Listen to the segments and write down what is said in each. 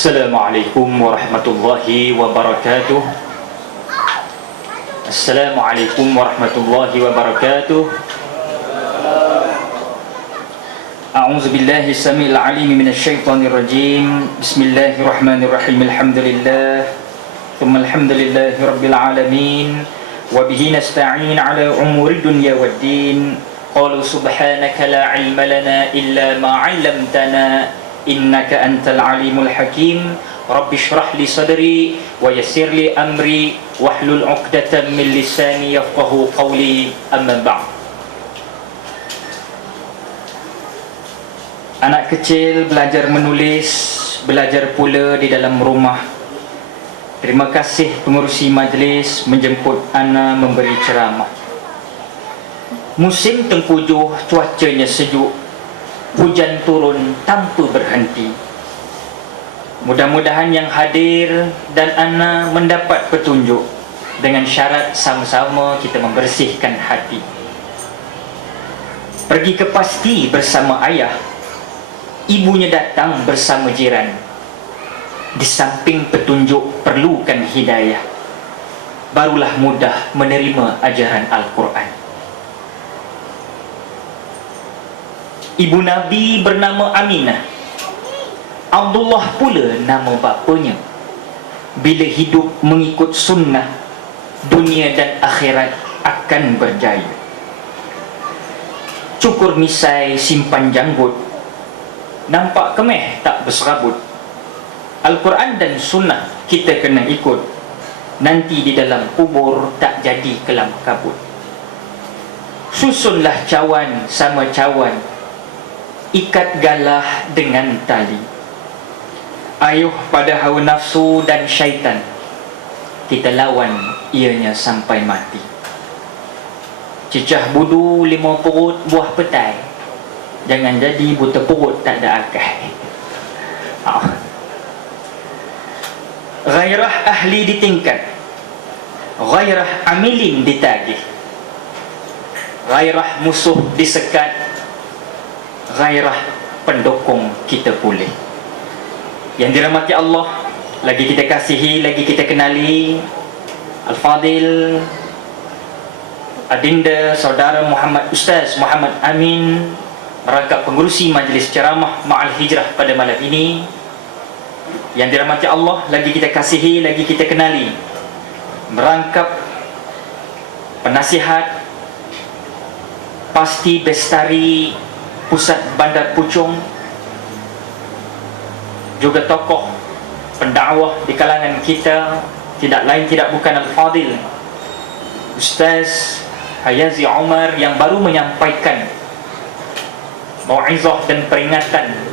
Assalamualaikum warahmatullahi wabarakatuh. Assalamualaikum warahmatullahi wabarakatuh. A'udzu billahi samil alim minasy syaithanir rajim. Bismillahirrahmanirrahim. Alhamdulillah. Tsumma alhamdulillahi rabbil alamin. Wa bihi nasta'in 'ala umuri dunya waddin. Qalu subhanaka la 'ilma lana illa ma 'allamtana innaka antal alimul hakim. Rabbi shrah li sadri wa yassir li amri wahlul 'uqdatam min lisani yafqahu qawli. Amma ba'd. Anak kecil belajar menulis, belajar pula di dalam rumah. Terima kasih pengerusi majlis menjemput ana memberi ceramah. Musim tengkujuh, cuacanya sejuk, hujan turun tanpa berhenti. Mudah-mudahan yang hadir dan ana mendapat petunjuk, dengan syarat sama-sama kita membersihkan hati. Pergi ke pasti bersama ayah, ibunya datang bersama jiran. Di samping petunjuk perlukan hidayah, barulah mudah menerima ajaran Al-Quran. Ibu Nabi bernama Aminah, Abdullah pula nama bapanya. Bila hidup mengikut sunnah, dunia dan akhirat akan berjaya. Cukur misai, simpan janggut, nampak kemeh tak berserabut. Al-Quran dan sunnah kita kena ikut, nanti di dalam kubur tak jadi kelam kabut. Susunlah cawan sama cawan, ikat galah dengan tali. Ayuh pada hawa nafsu dan syaitan, kita lawan ianya sampai mati. Cicah budu 5 perut buah petai, jangan jadi buta perut tak ada akal. Ghairah ahli ditingkat, ghairah amilin ditagih, ghairah musuh disekat, ghairah pendukung kita pulih. Yang dirahmati Allah, lagi kita kasihi, lagi kita kenali Al-Fadil Adinda Saudara Muhammad Ustaz Muhammad Amin, merangkap pengurusi majlis ceramah Ma'al Hijrah pada malam ini. Yang dirahmati Allah, lagi kita kasihi, lagi kita kenali merangkap penasihat Pasti Bestari Pusat Bandar Puchong, juga tokoh pendakwah di kalangan kita, tidak lain tidak bukan Al-Fadil Ustaz Hayazi Umar, yang baru menyampaikan mau'izah dan peringatan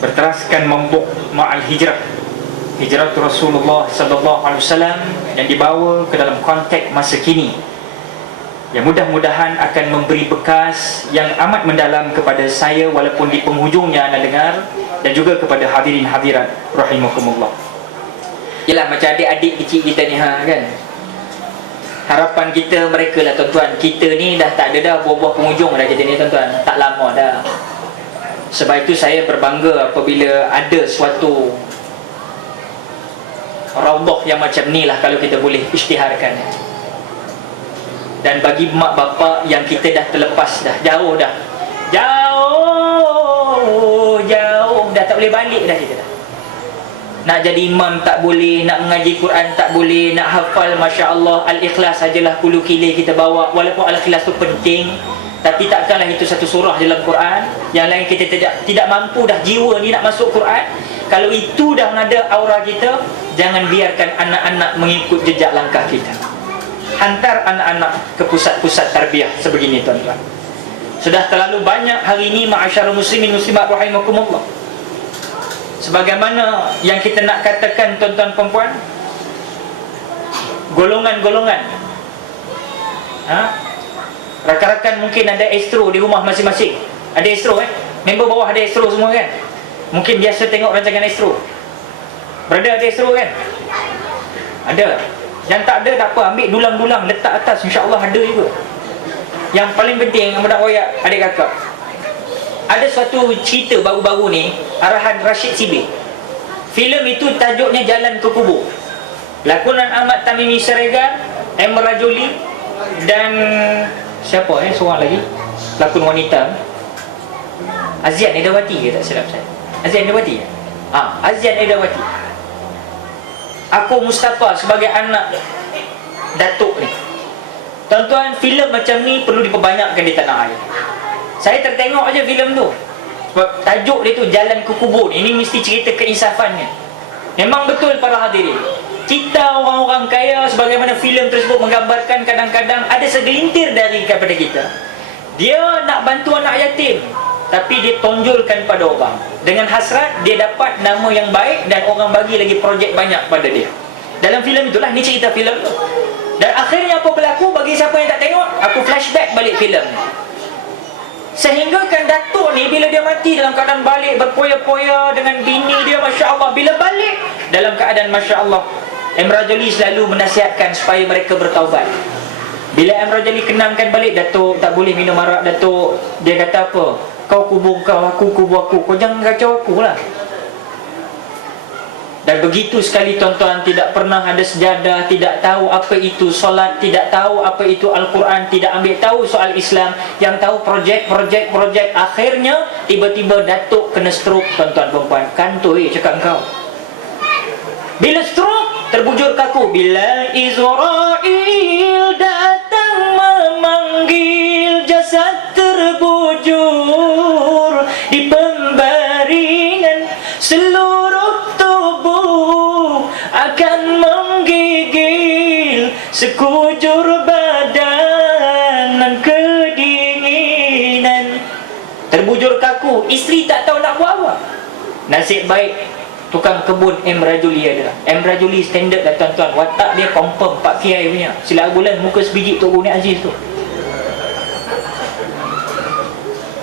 berteraskan membuk Ma'al Hijrah, hijrah Rasulullah sallallahu alaihi wasallam, yang dibawa ke dalam konteks masa kini, yang mudah-mudahan akan memberi bekas yang amat mendalam kepada saya walaupun di penghujungnya anda dengar, dan juga kepada hadirin hadirat rahimakumullah. Yalah, macam adik-adik kecil kita ni kan, harapan kita mereka lah tuan-tuan. Kita ni dah tak ada dah buah-buah penghujung dah kita ni tuan-tuan, tak lama dah. Sebab itu saya berbangga apabila ada suatu raudhah yang macam ni lah, kalau kita boleh isytiharkan. Dan bagi mak bapak yang kita dah terlepas dah, jauh dah, jauh dah, tak boleh balik dah kita dah. Nak jadi imam tak boleh, nak mengaji Quran tak boleh, nak hafal Masya Allah Al-Ikhlas sajalah kulu kile kita bawa. Walaupun Al-Ikhlas tu penting, tapi takkanlah itu satu surah dalam Quran. Yang lain kita tidak mampu dah, jiwa ni nak masuk Quran. Kalau itu dah ada aura kita, jangan biarkan anak-anak mengikut jejak langkah kita. Hantar anak-anak ke pusat-pusat tarbiyah sebegini tuan-tuan. Sudah terlalu banyak hari ini ma'asyarul muslimin muslimat rahimakumullah, sebagaimana yang kita nak katakan tuan-tuan perempuan, golongan-golongan. Rakan-rakan mungkin ada astro di rumah masing-masing. Ada astro member bawah ada astro semua kan. Mungkin biasa tengok rancangan astro. Berada ada astro kan? Ada. Yang tak ada tak apa, ambil dulang-dulang letak atas, insya-Allah ada juga. Yang paling penting yang nak royak adik kakak, ada suatu cerita baru-baru ni, arahan Rashid Sibi. Filem itu tajuknya Jalan ke Kubur. Lakonan Ahmad Tamimi Siregar, Emrah Jolie, dan siapa seorang lagi lakon wanita, Azian Edawati ke tak silap saya? Azian Edawati? Azian Edawati. Aku Mustafa sebagai anak datuk ni. Tuan-tuan, filem macam ni perlu diperbanyakkan di tanah air. Saya tertengok aja filem tu. Sebab tajuk dia tu Jalan ke Kubur. Ini mesti cerita keinsafannya. Memang betul para hadirin, kita orang-orang kaya, sebagaimana filem tersebut menggambarkan, kadang-kadang ada segelintir dari kepada kita, dia nak bantu anak yatim, tapi dia tonjolkan pada orang dengan hasrat dia dapat nama yang baik dan orang bagi lagi projek banyak pada dia. Dalam filem itulah, ni cerita filem tu. Dan akhirnya apa berlaku? Bagi siapa yang tak tengok, aku flashback balik filem ni. Sehingga kan datuk ni bila dia mati dalam keadaan balik berpoya-poya dengan bini dia, Masya Allah. Bila balik dalam keadaan Masya Allah, Emrah Jolie selalu menasihatkan supaya mereka bertaubat. Bila Emrah Jolie kenangkan balik, Datuk tak boleh minum arak Datuk. Dia kata apa? Kau kubur kau, aku kubur aku. Kau jangan kacau aku lah. Dan begitu sekali tuan-tuan, tidak pernah ada sejadah, tidak tahu apa itu solat, tidak tahu apa itu Al-Quran, tidak ambil tahu soal Islam, yang tahu projek. Akhirnya tiba-tiba Datuk kena stroke, tuan-tuan perempuan. Kantoi cakap kau. Bila stroke, terbujur kaku. Bila Israel datang memanggil, jasad terbujur di pembaringan, seluruh tubuh akan menggigil, sekujur badan dan kedinginan. Terbujur kaku, isteri tak tahu nak buat apa. Nasib baik tukang kebun Emrah Jolie ada. Emrah Jolie standard lah tuan-tuan. Watak dia confirm Pak Kiai punya. Sila bulan muka sebiji Tok Guru ni Aziz tu.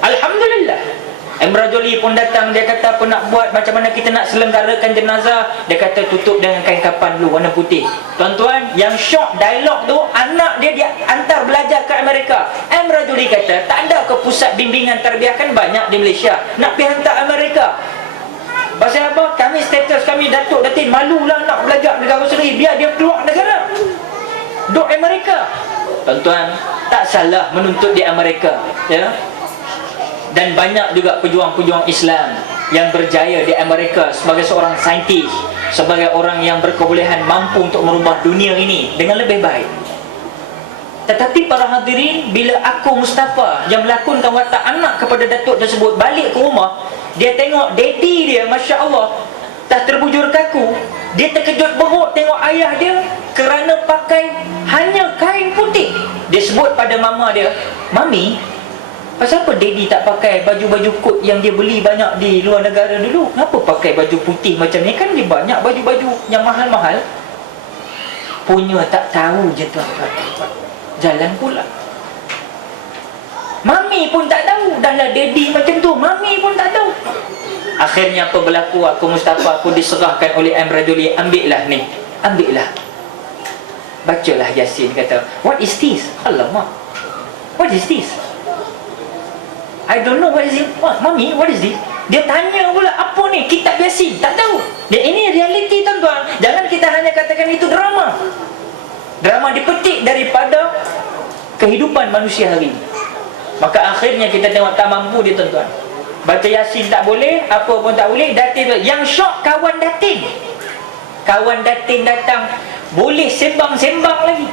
Alhamdulillah, Emrah Jolie pun datang. Dia kata apa nak buat, macam mana kita nak selenggarakan jenazah. Dia kata tutup dengan kain kapan dulu warna putih. Tuan-tuan, yang shock dialog tu, anak dia hantar belajar ke Amerika. Emrah Jolie kata tak ada ke pusat bimbingan tarbiyah, kan banyak di Malaysia, nak pergi hantar Amerika. Pasal apa? Kami status kami Datuk Datin malulah nak belajar negara sendiri, biar dia keluar negara, duduk Amerika. Tuan-tuan, tak salah menuntut di Amerika, ya. Dan banyak juga pejuang-pejuang Islam yang berjaya di Amerika sebagai seorang saintis, sebagai orang yang berkebolehan mampu untuk merubah dunia ini dengan lebih baik. Tetapi para hadirin, bila aku Mustafa yang melakonkan watak anak kepada Datuk tersebut balik ke rumah, dia tengok daddy dia, Masya Allah, dah terbujur kaku. Dia terkejut beruk tengok ayah dia kerana pakai hanya kain putih. Dia sebut pada mama dia, Mami, pasal apa daddy tak pakai baju-baju kot yang dia beli banyak di luar negara dulu? Kenapa pakai baju putih macam ni? Kan dia banyak baju-baju yang mahal-mahal. Punya tak tahu je tuan-tuan. Jalan pula. Mami pun tak tahu. Dah lah daddy macam tu, Mami pun tak tahu. Akhirnya apa berlaku? Aku Mustafa pun diserahkan oleh Emrah Jolie. Ambillah ni, ambillah, bacalah Yasin. Kata, what is this? Alamak, what is this? I don't know what is it. What, Mami, what is this? Dia tanya pula, apa ni? Kitab Yasin. Tak tahu. Dan ini realiti tuan-tuan. Jangan kita hanya katakan itu drama. Drama dipetik daripada kehidupan manusia hari ini. Maka akhirnya kita tengok tak mampu dia tuan-tuan. Baca Yasin tak boleh, apa pun tak boleh. Datin, yang syok kawan Datin. Kawan Datin datang, boleh sembang-sembang lagi.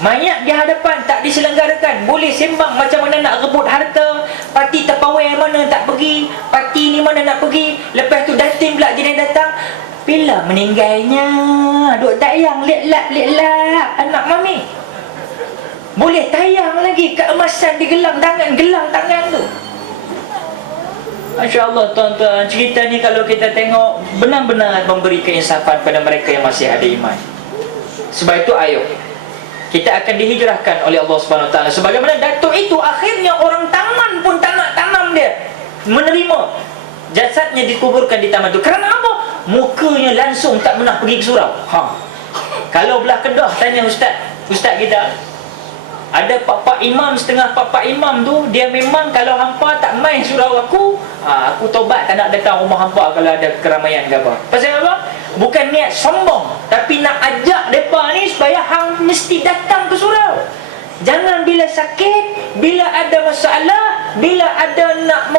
Mayat di hadapan tak diselenggarakan, boleh sembang macam mana nak rebut harta, parti terpawai mana tak pergi, parti ni mana nak pergi. Lepas tu Datin pula jenis datang, bila meninggalnya, duk tayang liat-lap anak Mami. Boleh tayang lagi keemasan di gelang tangan tu. Masya Allah tuan-tuan, cerita ni kalau kita tengok benar-benar memberi keinsafan pada mereka yang masih ada iman. Sebab itu ayo, kita akan dihijrahkan oleh Allah Subhanahu Wa Taala. Sebagaimana Datuk itu akhirnya orang taman pun tak nak tanam dia, menerima jasadnya dikuburkan di taman itu. Kerana apa? Mukanya langsung tak pernah pergi ke surau. Kalau belah Kedah tanya ustaz kita, Ada pak-pak imam, setengah pak-pak imam tu dia memang kalau hampa tak main surau aku, aku tobat tak nak datang rumah hampa kalau ada keramaian ke apa. Pasal apa? Bukan niat sombong, tapi nak ajak mereka ni supaya hang mesti datang ke surau. Jangan bila sakit, bila ada masalah, bila ada nak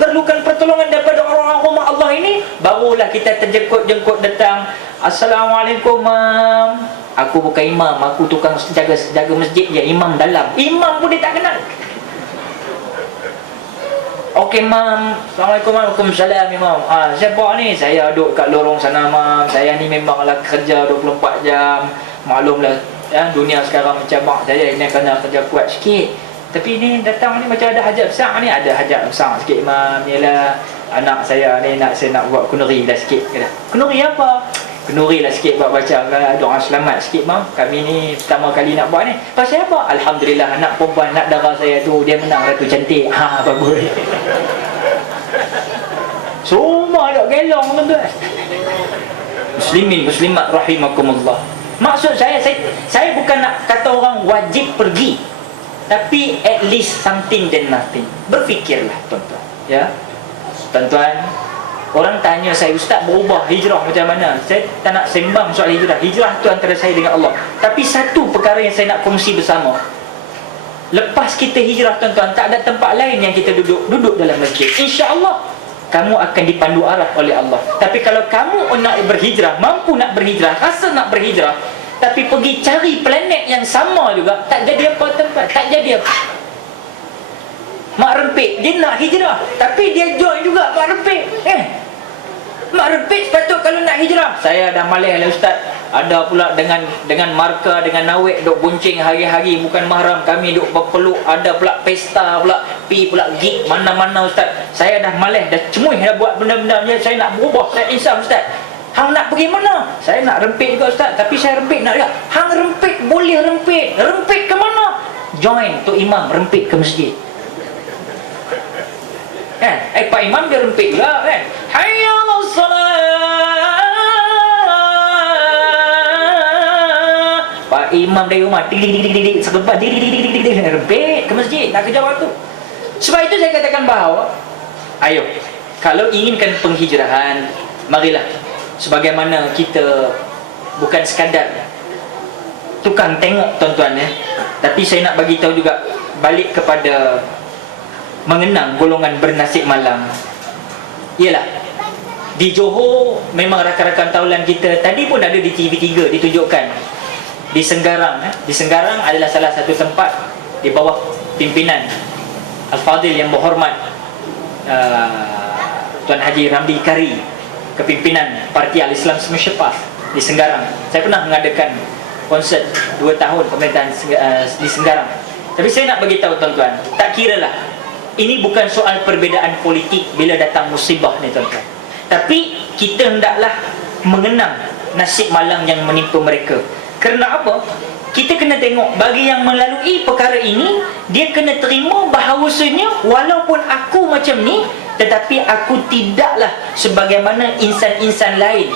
perlukan pertolongan daripada orang-orang rumah Allah ini, barulah kita terjengkut-jengkut datang. Assalamualaikum, Mam. Aku bukan imam, aku tukang jaga masjid je, imam dalam. Imam pun dia tak kenal. Okey, Mam. Assalamualaikum, Waalaikumsalam, Imam. Siapa ni? Saya duduk kat lorong sana, Mam. Saya ni memanglah kerja 24 jam. Maklumlah ya, dunia sekarang mencabar saya, ini kena kerja kuat sikit. Tapi ni datang ni macam ada hajat besar ni. Ada hajat besar sikit, Imam. Yalah, anak saya ni saya nak buat kunuri lah sikit. Kunuri apa? Kunuri lah sikit, buat baca doa selamat sikit, Mam. Kami ni pertama kali nak buat ni. Pasal apa? Alhamdulillah, anak perempuan, anak dara saya tu, dia menang Ratu Cantik. Bagus. Semua ada gelong, tuan-tuan. Muslimin, muslimat rahimakumullah. Maksud saya bukan nak kata orang wajib pergi, tapi at least something than nothing. Berfikirlah, tuan-tuan. Ya, tuan-tuan. Orang tanya saya, Ustaz, berubah hijrah macam mana? Saya tak nak sembang soal hijrah. Hijrah tu antara saya dengan Allah. Tapi satu perkara yang saya nak kongsi bersama. Lepas kita hijrah, tuan-tuan, tak ada tempat lain yang kita duduk dalam masjid. InsyaAllah kamu akan dipandu arah oleh Allah. Tapi kalau kamu nak berhijrah, mampu nak berhijrah, rasa nak berhijrah, tapi pergi cari planet yang sama juga, tak jadi apa tempat, tak jadi apa. Mak Rempit, dia nak hijrah, tapi dia join juga Mak Rempit. Mak Rempit sepatut kalau nak hijrah. Saya dah malas lah, Ustaz. Ada pula dengan markah, dengan nawek duk buncing hari-hari, bukan mahram kami duk berpeluk. Ada pula pesta pula, pi pula gig mana-mana, Ustaz. Saya dah malas, dah cemuih dah buat benda-benda ni. Saya nak berubah, saya insaf, Ustaz. Hang nak pergi mana? Saya nak rempit juga, Ustaz. Tapi saya rempit nak juga. Hang rempit boleh rempit. Rempit ke mana? Join Tok Imam rempit ke masjid. Kan? Pak Imam dia rempit juga, kan? Hayya 'alas salat. Pak Imam dari rumah dik sekebat rempit ke masjid, nak kejar waktu. Sebab itu saya katakan bahawa ayo, kalau inginkan penghijrahan, marilah sebagaimana kita bukan sekadar tukang tengok, tuan-tuan, tapi saya nak bagi tahu juga balik kepada mengenang golongan bernasib malang. Ialah di Johor, memang rakan-rakan taulan kita tadi pun ada di TV3 ditunjukkan di Senggarang. Di Senggarang adalah salah satu tempat di bawah pimpinan Al-Fadil yang berhormat Tuan Haji Ramli Kari, kepimpinan Parti Al-Islam Semasa Pas di Senggarang. Saya pernah mengadakan konsert 2 tahun pemerintahan di Senggarang. Tapi saya nak bagi tahu, tuan-tuan, tak kiralah ini bukan soal perbezaan politik bila datang musibah ni, tuan-tuan, tapi kita hendaklah mengenang nasib malang yang menimpa mereka. Kerana apa? Kita kena tengok, bagi yang melalui perkara ini, dia kena terima bahawasanya walaupun aku macam ni, tetapi aku tidaklah sebagaimana insan-insan lain.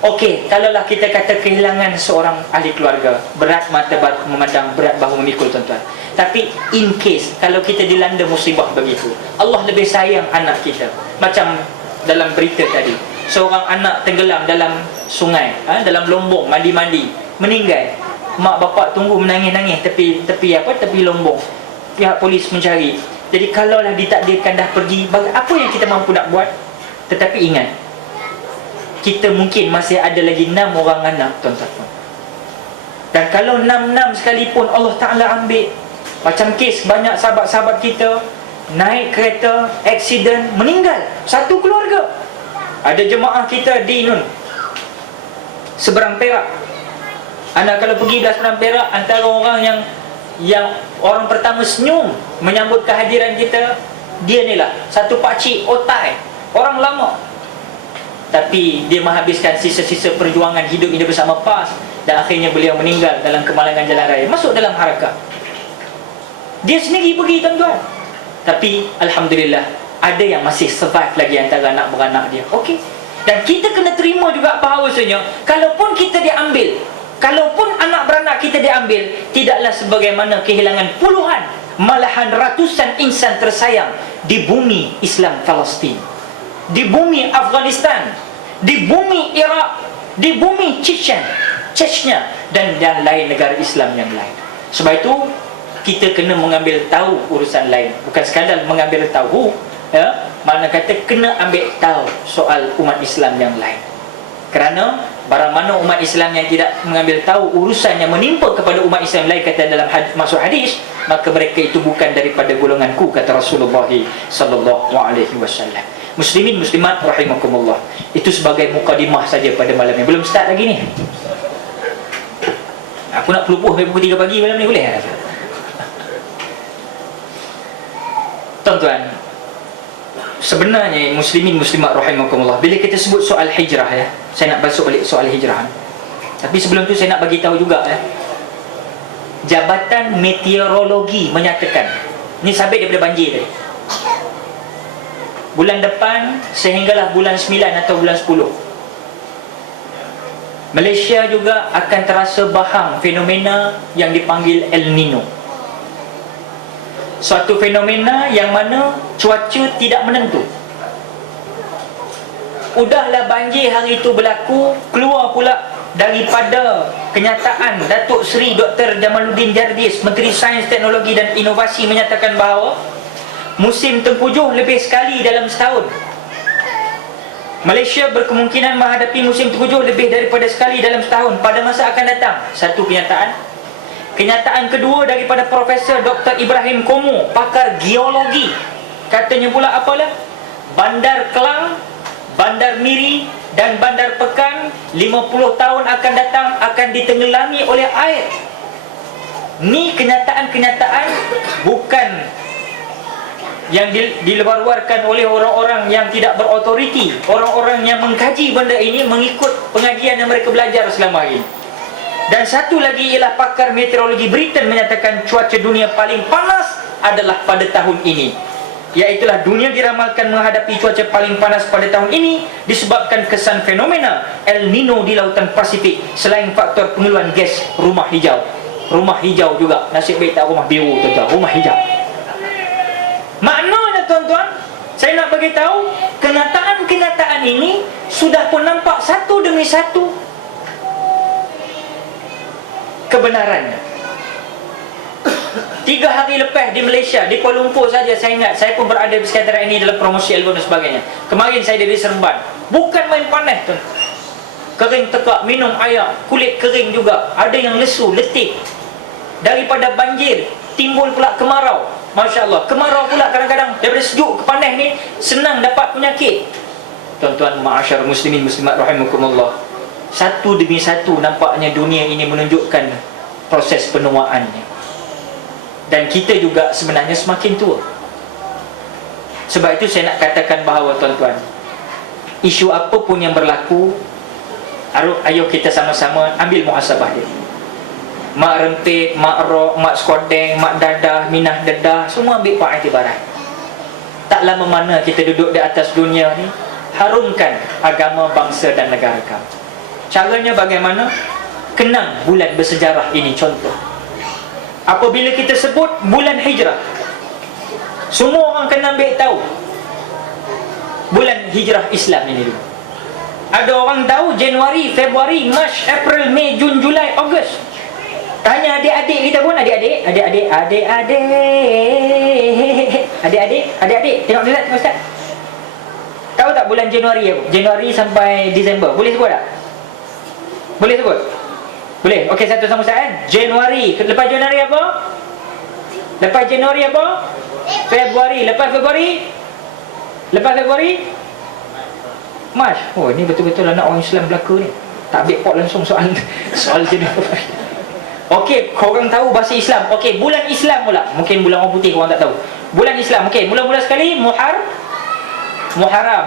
Okey, kalaulah kita kata kehilangan seorang ahli keluarga, berat mata memandang, berat bahu memikul, tuan-tuan. Tapi in case kalau kita dilanda musibah begitu, Allah lebih sayang anak kita. Macam dalam berita tadi, seorang anak tenggelam dalam sungai, dalam lombong, mandi-mandi, meninggal. Mak bapak tunggu menangis-nangis tepi lombong. Pihak polis mencari. Jadi kalaulah ditakdirkan dah pergi, apa yang kita mampu nak buat? Tetapi ingat, kita mungkin masih ada lagi 6 orang anak, tuan-tuan. Dan kalau 6 sekalipun Allah Ta'ala ambil, macam kes banyak sahabat-sahabat kita naik kereta, aksiden, meninggal, satu keluarga. Ada jemaah kita di seberang Perak. Anda kalau pergi belah seberang Perak, antara orang yang orang pertama senyum menyambut kehadiran kita, dia ni lah, satu pakcik otai, orang lama. Tapi dia menghabiskan sisa-sisa perjuangan hidup ini bersama PAS, dan akhirnya beliau meninggal dalam kemalangan jalan raya, masuk dalam harakah. Dia sendiri pergi, tuan-tuan. Tapi Alhamdulillah, ada yang masih survive lagi antara anak beranak dia. Okey. Dan kita kena terima juga bahawasanya kalaupun kita diambil, Kalaupun anak beranak kita diambil, tidaklah sebagaimana kehilangan puluhan, malahan ratusan insan tersayang di bumi Islam Palestin, di bumi Afghanistan, di bumi Iraq, di bumi Chechnya dan lain negara Islam yang lain. Sebab itu kita kena mengambil tahu urusan lain, bukan sekadar mengambil tahu, ya, mana kata kena ambil tahu soal umat Islam yang lain. Kerana barang mana umat Islam yang tidak mengambil tahu urusan yang menimpa kepada umat Islam lain, kata dalam masuk hadis, maka mereka itu bukan daripada golonganku, kata Rasulullah sallallahu alaihi wasallam. Muslimin muslimat rahimakumullah. Itu sebagai mukadimah saja pada malam ini. Belum start lagi ni. Aku nak pelupuh sampai pukul 3 pagi malam ni, boleh tak? Tuan-tuan, sebenarnya muslimin muslimat rahimakumullah, bila kita sebut soal hijrah, ya, saya nak basuh balik soal hijrah. Tapi sebelum tu saya nak bagi tahu juga, ya, Jabatan Meteorologi menyatakan, ni sabit daripada banjir tadi, bulan depan sehinggalah bulan 9 atau bulan 10, Malaysia juga akan terasa bahang fenomena yang dipanggil El Nino. Suatu fenomena yang mana cuaca tidak menentu. Udahlah banjir hari itu berlaku, keluar pula daripada kenyataan Datuk Seri Dr. Jamaluddin Jardis, Menteri Sains, Teknologi dan Inovasi, menyatakan bahawa musim tengkujuh lebih sekali dalam setahun. Malaysia berkemungkinan menghadapi musim tengkujuh lebih daripada sekali dalam setahun pada masa akan datang. Satu kenyataan. Kenyataan kedua daripada Profesor Dr. Ibrahim Komo, pakar geologi, katanya pula apalah, Bandar Kelang, Bandar Miri dan Bandar Pekan 50 tahun akan datang akan ditenggelami oleh air. Ni kenyataan-kenyataan bukan yang diluar-luarkan oleh orang-orang yang tidak berautoriti, orang-orang yang mengkaji benda ini mengikut pengajian yang mereka belajar selama ini. Dan satu lagi ialah pakar meteorologi Britain menyatakan cuaca dunia paling panas adalah pada tahun ini. Iaitulah dunia diramalkan menghadapi cuaca paling panas pada tahun ini disebabkan kesan fenomena El Nino di lautan Pasifik, selain faktor pengeluaran gas rumah hijau. Rumah hijau juga, nasib baik tak rumah biru, tuan-tuan, rumah hijau. Maknanya tuan-tuan, saya nak bagi tahu kenyataan-kenyataan ini sudah pun nampak satu demi satu kebenarannya. 3 hari lepas di Malaysia, di Kuala Lumpur saja, saya ingat, saya pun berada di sekitaran ini dalam promosi album dan sebagainya. Kemarin saya dari Seremban, bukan main panas tuan. Kering tekak, minum air, kulit kering juga, ada yang lesu, letih. Daripada banjir timbul pula kemarau. Masya Allah, kemarau pula kadang-kadang daripada sejuk ke panas ni senang dapat penyakit. Tuan-tuan ma'asyar muslimin muslimat rahimakumullah, satu demi satu nampaknya dunia ini menunjukkan proses penuaannya. Dan kita juga sebenarnya semakin tua. Sebab itu saya nak katakan bahawa tuan-tuan, isu apa pun yang berlaku, ayo kita sama-sama ambil muhasabah dia. Mak rempit, mak rok, mak skodeng, mak dadah, minah dedah, semua ambil pengiktibaran. Tak lama mana kita duduk di atas dunia ni, harumkan agama, bangsa dan negara kami. Caranya bagaimana? Kenang bulan bersejarah ini. Contoh, apabila kita sebut bulan hijrah, semua orang kena ambil tahu bulan hijrah Islam ini dulu. Ada orang tahu Januari, Februari, Mac, April, Mei, Jun, Julai, Ogos. Tanya adik-adik kita pun, adik-adik tengok Ustaz. Tahu tak bulan Januari apa? Januari sampai Disember. Boleh sebut tak? Boleh sebut? Boleh. Okey, satu sama Ustaz. Januari. Lepas Januari apa? Lepas Januari apa? Februari. Lepas Februari? Lepas Februari? Mac. Oh, ni betul-betul anak orang Islam belaka ni. Tak ambil pot langsung soal Januari. Okey, korang tahu bahasa Islam. Okey, bulan Islam pula. Mungkin bulan orang putih korang tak tahu. Bulan Islam. Okey, mula-mula sekali Muharram.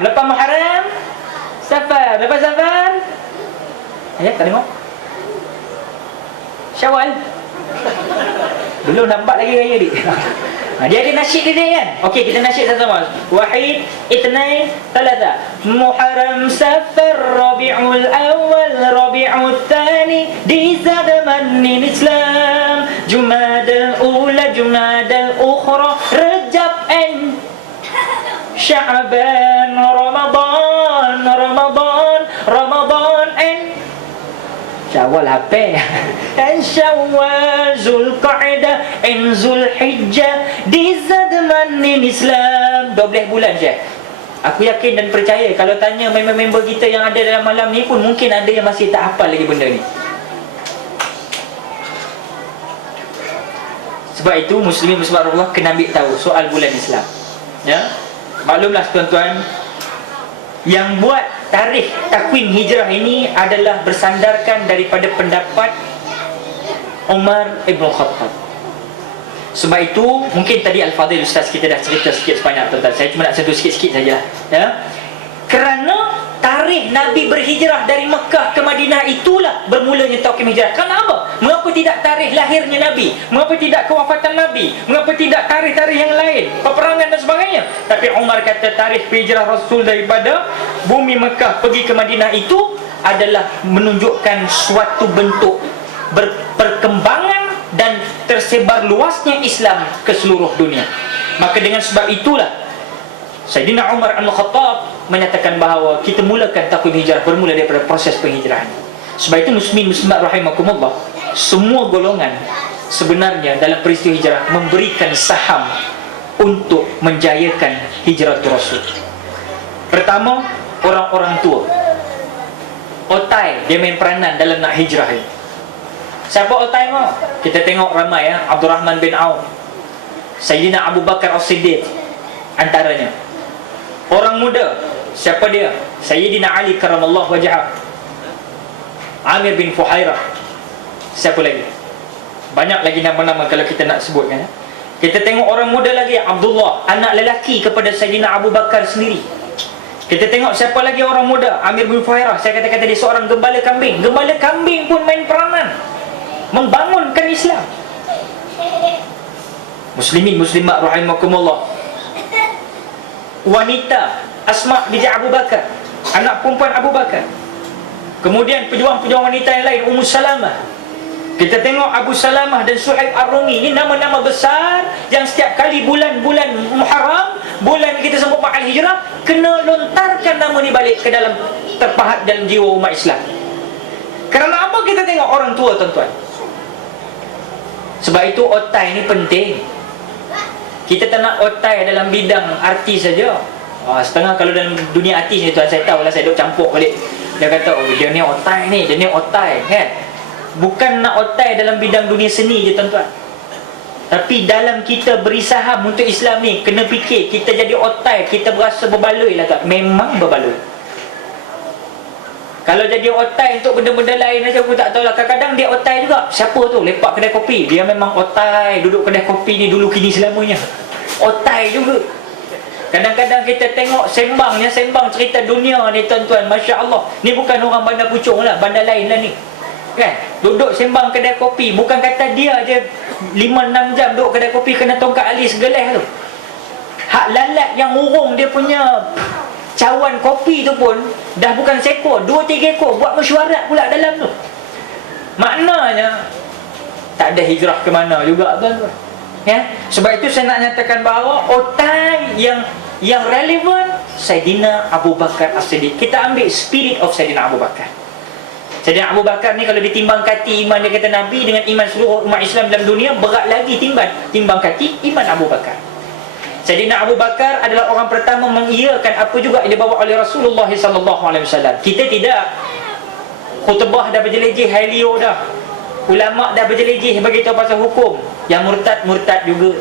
Lepas Muharram, Safar. Lepas Safar, tak tengok. Syawal. Belum nampak lagi raya ni. Dia ada nasyid dia kan? Okey, kita nasyid sama-sama. Wahid, Ithnain, Thalatha. Muharram, Safar, Rabi'ul Awal, Rabi'ul Thani, di zaman Islam, Jumadal Ula, Jumadal Ukhra, Rajab and Sya'ban, Ramadan and Syawal HP and Syawal, Zulqa'dah and Zulhijjah di zaman Islam. 12 bulan je. Aku yakin dan percaya kalau tanya member-member kita yang ada dalam malam ni pun mungkin ada yang masih tak hafal lagi benda ni. Sebab itu muslimin muslimat Allah kena ambil tahu soal bulan Islam. Ya. Maklumlah tuan-tuan, yang buat tarikh takwim hijrah ini adalah bersandarkan daripada pendapat Umar Ibn Khattab. Sebab itu mungkin tadi Al-Fadhil Ustaz kita dah cerita sikit sebanyak tuan-tuan. Saya cuma nak sentuh sikit-sikit saja. Ya. Kerana tarikh Nabi berhijrah dari Mekah ke Madinah itulah bermulanya takwim hijrah. Kenapa? Mengapa tidak tarikh lahirnya Nabi? Mengapa tidak kewafatan Nabi? Mengapa tidak tarikh-tarikh yang lain, peperangan dan sebagainya? Tapi Umar kata tarikh hijrah Rasul daripada bumi Mekah pergi ke Madinah itu adalah menunjukkan suatu bentuk perkembangan dan tersebar luasnya Islam ke seluruh dunia. Maka dengan sebab itulah Sayyidina Umar Al-Khattab menyatakan bahawa kita mulakan takwim hijrah bermula daripada proses penghijrahan. Sebab itu muslimin muslimat rahimakumullah, semua golongan sebenarnya dalam peristiwa hijrah memberikan saham untuk menjayakan hijrah Rasul. Pertama, orang-orang tua. Otai dia main peranan dalam nak hijrah ini. Siapa otai mau? Kita tengok ramai ya, Abdurrahman bin Auf, Sayyidina Abu Bakar As-Siddiq antaranya. Orang muda, siapa dia? Sayyidina Ali karramallahu wajhah, Amir bin Fuhairah. Siapa lagi? Banyak lagi nama-nama kalau kita nak sebutkan. Kita tengok orang muda lagi, Abdullah, anak lelaki kepada Sayyidina Abu Bakar sendiri. Kita tengok siapa lagi orang muda, Amir bin Fuhairah. Saya kata-kata dia seorang gembala kambing. Gembala kambing pun main peranan membangunkan Islam. Muslimin muslimat rahimakumullah, wanita Asma binti Abu Bakar, anak perempuan Abu Bakar. Kemudian pejuang-pejuang wanita yang lain, Ummu Salamah. Kita tengok Abu Salamah dan Suhaib Ar-Rumi. Ini nama-nama besar yang setiap kali bulan-bulan Muharram, bulan kita sebut Ma'al Hijrah, kena lontarkan nama ni balik ke dalam, terpahat dalam jiwa umat Islam. Kerana apa kita tengok orang tua tuan-tuan? Sebab itu otai ni penting. Kita tak nak otai dalam bidang artis saja. Setengah kalau dalam dunia artis ni tuan, saya tahu lah, saya duk campur balik. Dia kata, oh dia ni otai ni, dia ni otai kan. Bukan nak otai dalam bidang dunia seni je tuan-tuan, tapi dalam kita beri saham untuk Islam ni, kena fikir kita jadi otai, kita berasa berbaloi lah tak? Memang berbaloi. Kalau jadi otai untuk benda-benda lain aja, aku tak tahulah. Kadang-kadang dia otai juga. Siapa tu? Lepak kedai kopi. Dia memang otai, duduk kedai kopi ni dulu kini selamanya. Otai juga. Kadang-kadang kita tengok sembangnya, sembang cerita dunia ni tuan-tuan, Masya Allah. Ni bukan orang Bandar Puchong lah, bandar lain lah ni kan. Duduk sembang kedai kopi. Bukan kata dia je 5-6 jam duduk kedai kopi kena tongkat alis geleh tu. Hak lalat yang urung dia punya cawan kopi tu pun dah bukan seekor, 2-3 ekor, buat mesyuarat pula dalam tu. Maknanya tak ada hijrah ke mana juga tuan-tuan ya. Sebab itu saya nak nyatakan bahawa otai yang relevan Sayyidina Abu Bakar As-Siddiq. Kita ambil spirit of Sayyidina Abu Bakar. Sayyidina Abu Bakar ni kalau ditimbang kati iman dia kata Nabi dengan iman seluruh umat Islam dalam dunia, berat lagi timbang kati iman Abu Bakar. Sayyidina Abu Bakar adalah orang pertama mengiyakan apa juga yang dibawa oleh Rasulullah SAW. Kita tidak. Khutbah dah berjelejeh Hailio dah. Ulama' dah berjelejeh beritahu pasal hukum. Yang murtad juga.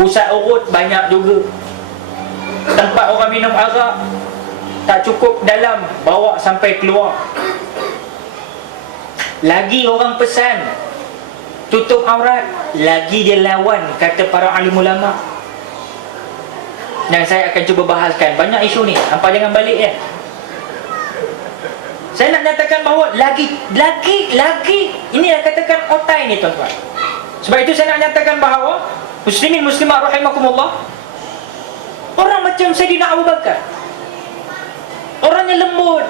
Pusat urut banyak juga. Tempat orang minum arak tak cukup dalam, bawa sampai keluar. Lagi orang pesan tutup aurat, lagi dia lawan, kata para alim ulama. Dan saya akan cuba bahaskan banyak isu ni. Hampa jangan balik ya. Saya nak nyatakan bahawa lagi ini yang katakan otai ni tuan-tuan. Sebab itu saya nak nyatakan bahawa muslimin muslimat rahimakumullah, orang macam Sayyidina Abu Bakar, orang yang lembut,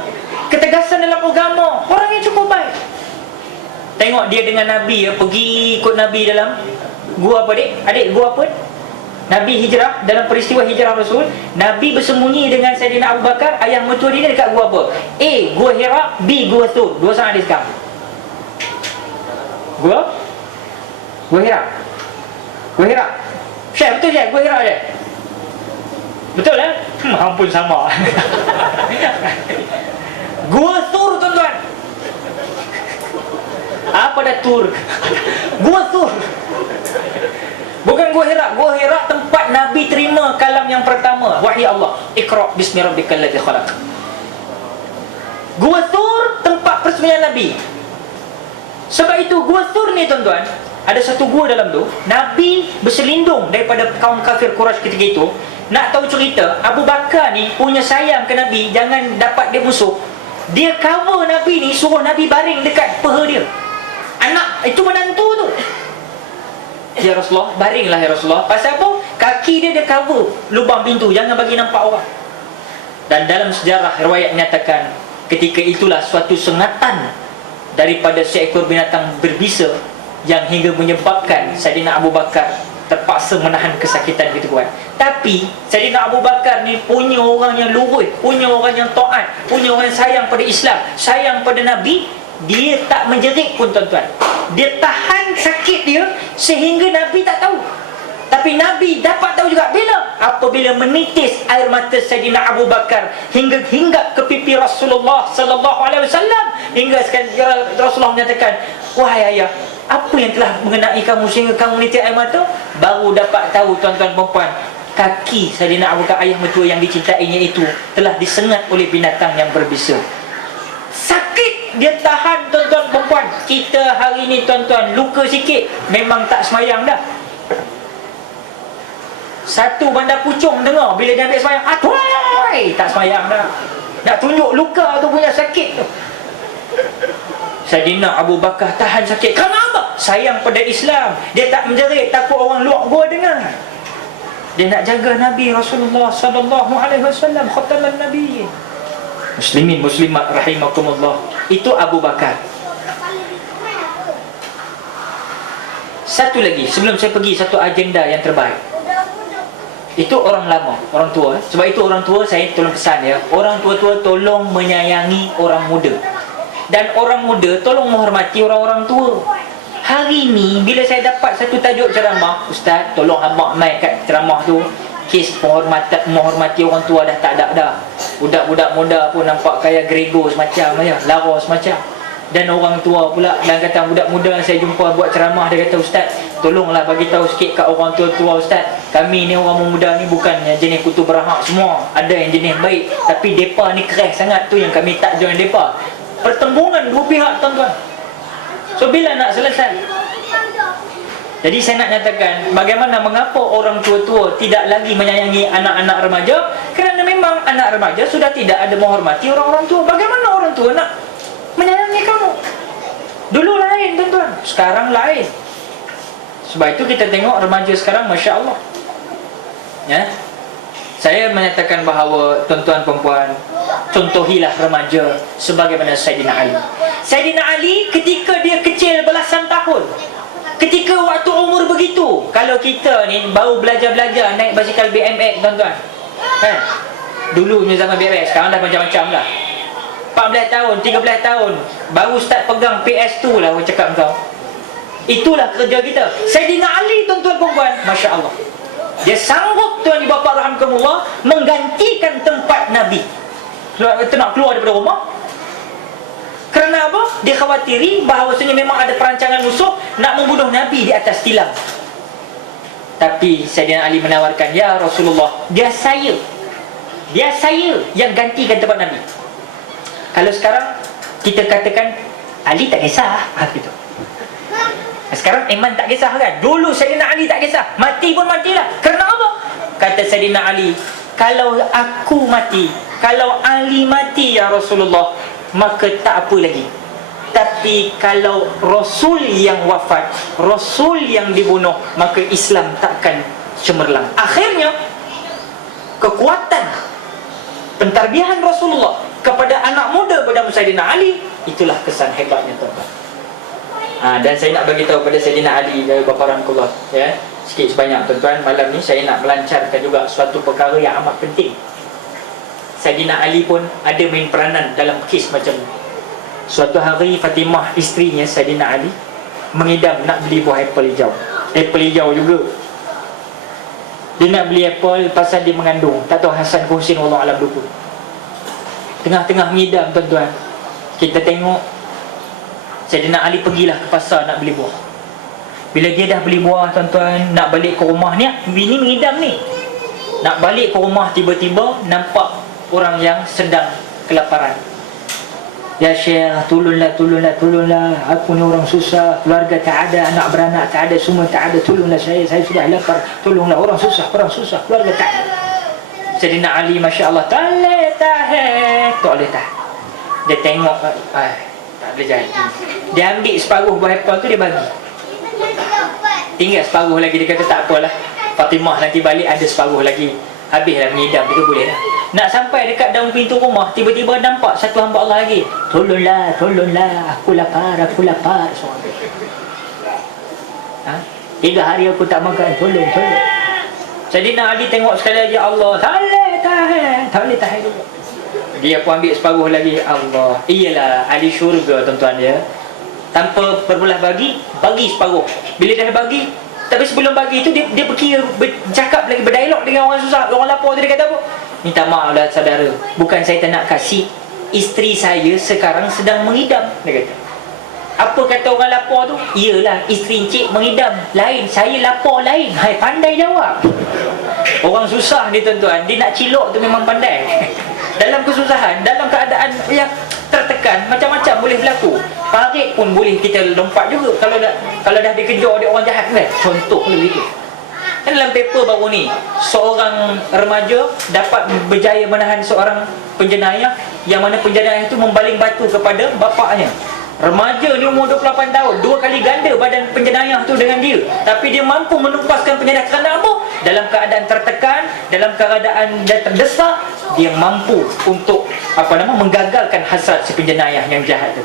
ketegasan dalam agama, orang yang cukup baik. tengok dia dengan Nabi ya, pergi ikut Nabi dalam gua apa adik gua apa? Nabi hijrah, dalam peristiwa hijrah Rasul, Nabi bersembunyi dengan Saidina Abu Bakar, ayah mertua dia dekat gua apa? A. Gua Hira, B. Gua Thur. Dua sangat ada sekarang. Gua Hira. Syekh, betul Syekh? Gua Hira je. Betul eh? Ampun sama. Gua Thur, tuan-tuan. Apa dah Tur? Gua Thur. Bukan Gua Hira tempat Nabi terima kalam yang pertama, wahyu Allah. Iqra bismi rabbikal ladzi khalaq. Gua Thur tempat persembunyian Nabi. Sebab itu Gua Thur ni tuan-tuan, ada satu gua dalam tu. Nabi berselindung daripada kaum kafir Quraisy ketika itu. Nak tahu cerita, Abu Bakar ni punya sayang ke Nabi, jangan dapat dia musuh. Dia cover Nabi ni, suruh Nabi baring dekat peha dia. Anak itu menantu tu. Ya Rasulullah, baringlah ya Rasulullah. Pasal apa? Kaki dia cover lubang pintu, jangan bagi nampak orang. Dan dalam sejarah riwayat menyatakan, ketika itulah suatu sengatan daripada seekor binatang berbisa yang hingga menyebabkan Saidina Abu Bakar terpaksa menahan kesakitan begitu kuat. Tapi Saidina Abu Bakar ni punya orang yang lurus, punya orang yang taat, punya orang yang sayang pada Islam, sayang pada Nabi. Dia tak menjerit pun tuan-tuan. Dia tahan sakit dia sehingga Nabi tak tahu. Tapi Nabi dapat tahu juga bila? Apabila menitis air mata Saidina Abu Bakar hingga hinggap ke pipi Rasulullah sallallahu alaihi wasallam, hingga sekali Rasulullah menyatakan, "Wahai ayah, apa yang telah mengenai kamu sehingga kamu menitis air mata?" Baru dapat tahu tuan-tuan perempuan, kaki Saidina Abu Bakar, ayah mertua yang dicintainya itu, telah disengat oleh binatang yang berbisa. Sakit dia tahan tuan-tuan perempuan. Kita hari ni tuan-tuan luka sikit memang tak semayang dah. Satu bandar pucung dengar bila dia ambil semayang, "Atuai!" Tak semayang dah. Nak tunjuk luka tu punya sakit tu. Saidina Abu Bakar tahan sakit. Kenapa? Sayang pada Islam. Dia tak menjerit, takut orang luar gua dengar. Dia nak jaga Nabi Rasulullah sallallahu alaihi wasallam, khataman Nabi. Muslimin muslimat rahimakumullah. Itu Abu Bakar. Satu lagi sebelum saya pergi, satu agenda yang terbaik. Itu orang lama, orang tua. Sebab itu orang tua saya tolong pesan ya, orang tua-tua tolong menyayangi orang muda. Dan orang muda tolong menghormati orang-orang tua. Hari ni bila saya dapat satu tajuk ceramah, "Ustaz, tolong abang mai kat ceramah tu, kes menghormati orang tua dah tak ada dah. Budak-budak muda pun nampak kayak Grego semacam ya, lawa semacam." Dan orang tua pula, dan kata budak muda yang saya jumpa buat ceramah, dia kata, "Ustaz, tolonglah bagi tahu sikit kat orang tua-tua Ustaz. Kami ni orang muda ni bukan yang jenis kutu berahak semua. Ada yang jenis baik, tapi depa ni keras sangat, tu yang kami tak join depa." Pertembungan dua pihak tuan-tuan. So bila nak selesai? Jadi saya nak nyatakan bagaimana mengapa orang tua-tua tidak lagi menyayangi anak-anak remaja, kerana memang anak remaja sudah tidak ada menghormati orang-orang tua. Bagaimana orang tua nak menyayangi kamu? Dulu lain tuan-tuan, sekarang lain. Sebab itu kita tengok remaja sekarang, Masya Allah ya. Saya menyatakan bahawa tuan-tuan perempuan, contohilah remaja sebagaimana Saidina Ali. Saidina Ali ketika dia kecil belasan tahun, ketika waktu umur begitu, kalau kita ni baru belajar-belajar naik basikal BMX tuan-tuan kan? Dulu ni zaman BMX, sekarang dah macam-macam lah. 14 tahun, 13 tahun baru start pegang PS2 lah orang cakap kau. Itulah kerja kita. Saidina Ali tuan-tuan perempuan, Masya Allah, dia sanggup tuan ibu bapa rahmatullah menggantikan tempat Nabi. Kita nak keluar daripada rumah. Kerana apa? Dia khawatiri bahawasanya memang ada perancangan musuh nak membunuh Nabi di atas tilam. Tapi Saidina Ali menawarkan, "Ya Rasulullah, biar saya yang gantikan tempat Nabi." Kalau sekarang kita katakan Ali tak kisah, gitu. Sekarang Iman tak kisah kan? Dulu Saidina Ali tak kisah, mati pun matilah. Kerana apa? Kata Saidina Ali, "Kalau aku mati, kalau Ali mati ya Rasulullah, maka tak apa lagi. Tapi kalau Rasul yang wafat, Rasul yang dibunuh, maka Islam takkan cemerlang." Akhirnya kekuatan pentarbiahan Rasulullah kepada anak muda bernama Saidina Ali, itulah kesan hebatnya tuan-tuan. Dan saya nak bagi tahu pada Sayyidina Ali dari bapa rahmatullah, ya, sikit sebanyak tuan-tuan, malam ni saya nak melancarkan juga suatu perkara yang amat penting. Sayyidina Ali pun ada main peranan dalam kes macam ni. Suatu hari Fatimah, isterinya Sayyidina Ali, mengidam nak beli buah apple hijau. Apple hijau juga. Dia nak beli apple pasal dia mengandung. Tak tahu Hasan ke Husin, Allah alam lupa. Tengah-tengah mengidam tuan-tuan, kita tengok Sayyidina Ali pergilah ke pasar nak beli buah. Bila dia dah beli buah tuan-tuan, nak balik ke rumah ni, bini mengidam ni, nak balik ke rumah, tiba-tiba nampak orang yang sedang kelaparan. Ya Syekh, tolonglah, tolonglah, tolonglah, aku ni orang susah, keluarga tak ada, anak beranak tak ada, semua tak ada, tolonglah saya sudah lapar, tolonglah, orang susah, keluarga tak ada. Sayyidina Ali, Masya Allah, tak boleh tahan. Dia tengok, tak boleh jadi. Dia ambil separuh buah apple tu, dia bagi. Tinggal separuh lagi, dia kata tak apalah, Fatimah nanti balik ada separuh lagi. Habislah mengidam, itu boleh dah. Nak sampai dekat dalam pintu rumah, tiba-tiba nampak satu hamba Allah lagi. Tolonglah, tolonglah, aku lapar. Ha? 3 hari aku tak makan, tolong. Sayyidina Ali tengok sekali lagi, Allah, tak boleh tahan juga. Dia pun ambil separuh lagi. Allah, iyalah ahli syurga tuan-tuan dia. Tanpa perbelah bagi separuh. Bila dah bagi, tapi sebelum bagi itu dia berkira, bercakap lagi, berdialog dengan orang susah, orang lapar tu. Dia kata apa? Minta maaf lah saudara, bukan saya tak nak kasih, isteri saya sekarang sedang mengidam. Dia kata, apa kata orang lapar tu? Iyalah, isteri encik mengidam lain, saya lapar lain. Hai, pandai jawab. Orang susah ni tuan-tuan, dia nak cilok tu memang pandai. Dalam kesusahan, dalam keadaan yang tertekan, macam-macam boleh berlaku. Parit pun boleh kita lompat juga kalau dah dikejar dia orang jahat kan. Contoh lebih tu. Kan dalam paper baru ni, seorang remaja dapat berjaya menahan seorang penjenayah, yang mana penjenayah itu membaling batu kepada bapaknya. Remaja ni umur 28 tahun, 2 kali ganda badan penjenayah tu dengan dia, tapi dia mampu menumpaskan penjenayah. Kerana apa? Dalam keadaan tertekan, dalam keadaan dia terdesak, dia mampu untuk menggagalkan hasrat si penjenayah yang jahat tu.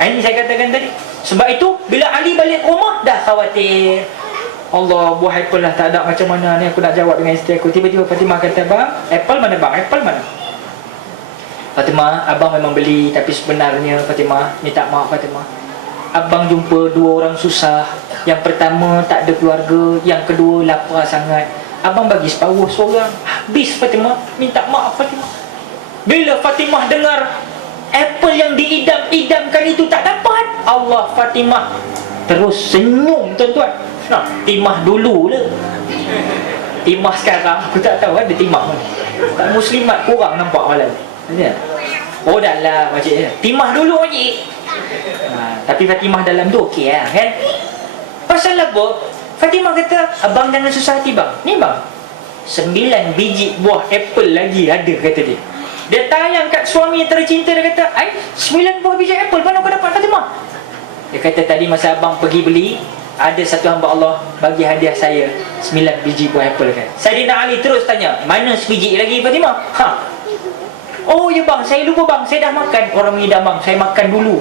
Ini saya katakan tadi. Sebab itu bila Ali balik rumah, dah khawatir. Allah, buah apple lah tak ada, macam mana ni aku nak jawab dengan isteri aku. Tiba-tiba Fatimah kata, bang, apple mana bang? Apple mana? Fatimah, abang memang beli, tapi sebenarnya Fatimah, minta maaf Fatimah, abang jumpa 2 orang susah. Yang pertama tak ada keluarga, yang kedua lapar sangat. Abang bagi separuh seorang, habis Fatimah. Minta maaf Fatimah. Bila Fatimah dengar apple yang diidam-idamkan itu tak dapat, Allah, Fatimah terus senyum tuan-tuan. Nah, timah dulu lah. Timah sekarang aku tak tahu ada timah mana. Tak muslimat kurang nampak malam. Oh dah lah makcik. Timah dulu makcik. Tapi Fatimah dalam tu okey lah kan. Pasal apa? Fatimah kata, abang jangan susah hati bang. Ni bang, 9 biji buah apple lagi ada, kata dia. Dia tayang kat suami yang tercinta. Dia kata, 9 buah biji apple mana kau dapat Fatimah? Dia kata, tadi masa abang pergi beli, ada satu hamba Allah bagi hadiah saya 9 biji buah apple kan. Sayyidina Ali terus tanya, mana sebiji lagi Fatimah? Oh ya bang, saya lupa bang, saya dah makan. Orang mengidam bang, saya makan dulu.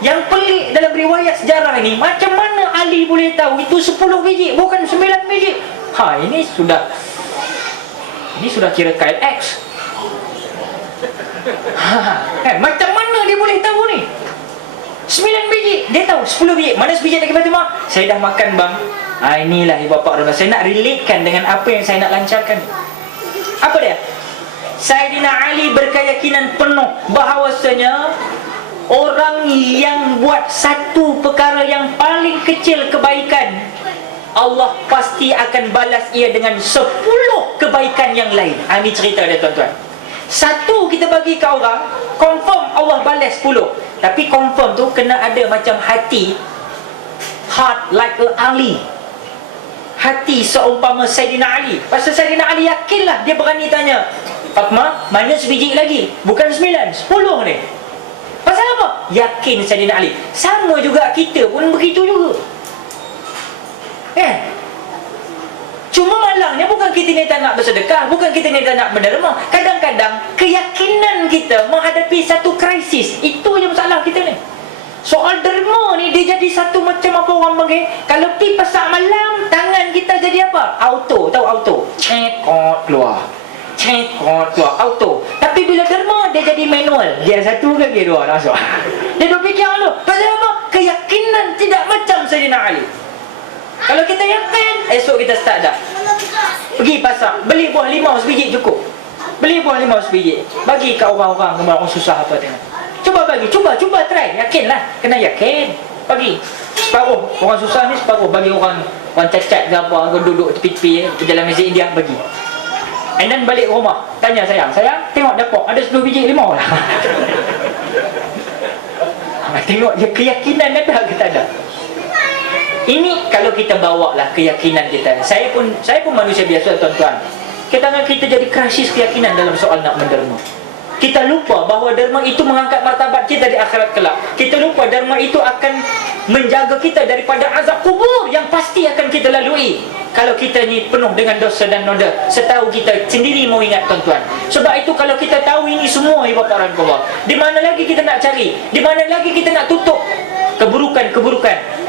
Yang pelik dalam riwayat sejarah ini, macam mana Ali boleh tahu itu 10 biji bukan 9 biji? Ini sudah kira KLX. Macam mana dia boleh tahu ni? 9 biji, dia tahu 10 biji. Mana sebiji lagi Fatimah? Saya dah makan bang. Inilah ibu bapa orang. Saya nak relatekan dengan apa yang saya nak lancarkan. Apa dia? Sayyidina Ali berkeyakinan penuh bahawasanya orang yang buat satu perkara yang paling kecil kebaikan, Allah pasti akan balas ia dengan 10 kebaikan yang lain. Ini cerita dia tuan-tuan. Satu kita bagi ke orang, confirm Allah balas 10. Tapi confirm tu kena ada macam hati, heart like a Ali, hati seumpama Sayyidina Ali. Pasal Sayyidina Ali yakinlah, dia berani tanya, Fatma, mana sebiji lagi? Bukan 9, 10 ni. Pasal apa? Yakin Sayyidina Ali. Sama juga kita pun begitu juga. Cuma malangnya bukan kita ni tak nak bersedekah, bukan kita ni tak nak menderma. Kadang-kadang keyakinan kita menghadapi satu krisis, itu je masalah kita ni. Soal derma ni dia Dia jadi satu macam apa orang panggil, kalau pergi pasar malam, tangan kita jadi apa? Auto. Tahu auto? Cekot keluar, cekot keluar, auto. Tapi bila derma, dia jadi manual. Gear satu ke gear dua masuk. Dia dah fikir dulu. Pasal apa? Keyakinan tidak macam Sayyidina Ali. Kalau kita yakin, esok kita start dah. Pergi pasar, beli buah limau sebiji cukup. Beli buah limau sebiji, bagi kat orang-orang susah apa tengok. Cuba bagi, cuba try. Yakinlah, kena yakin. Bagi separuh orang susah ni, separuh bagi orang cacat ke apa, orang duduk tepi-tepi jalan masjid India, bagi. And then balik rumah, tanya sayang, tengok dapur ada 10 biji limau lah. Tengok dia keyakinan ada ke tak ada. Ini kalau kita bawa lah keyakinan kita. Saya pun manusia biasa tuan-tuan. Kadang-kadang kita jadi krisis keyakinan dalam soal nak menderma. Kita lupa bahawa derma itu mengangkat martabat kita di akhirat kelak. Kita lupa derma itu akan menjaga kita daripada azab kubur yang pasti akan kita lalui kalau kita ni penuh dengan dosa dan noda. Setahu kita sendiri mau ingat tuan-tuan. Sebab itu kalau kita tahu ini semua ibu bapa orang tua, di mana lagi kita nak cari? Di mana lagi kita nak tutup keburukan,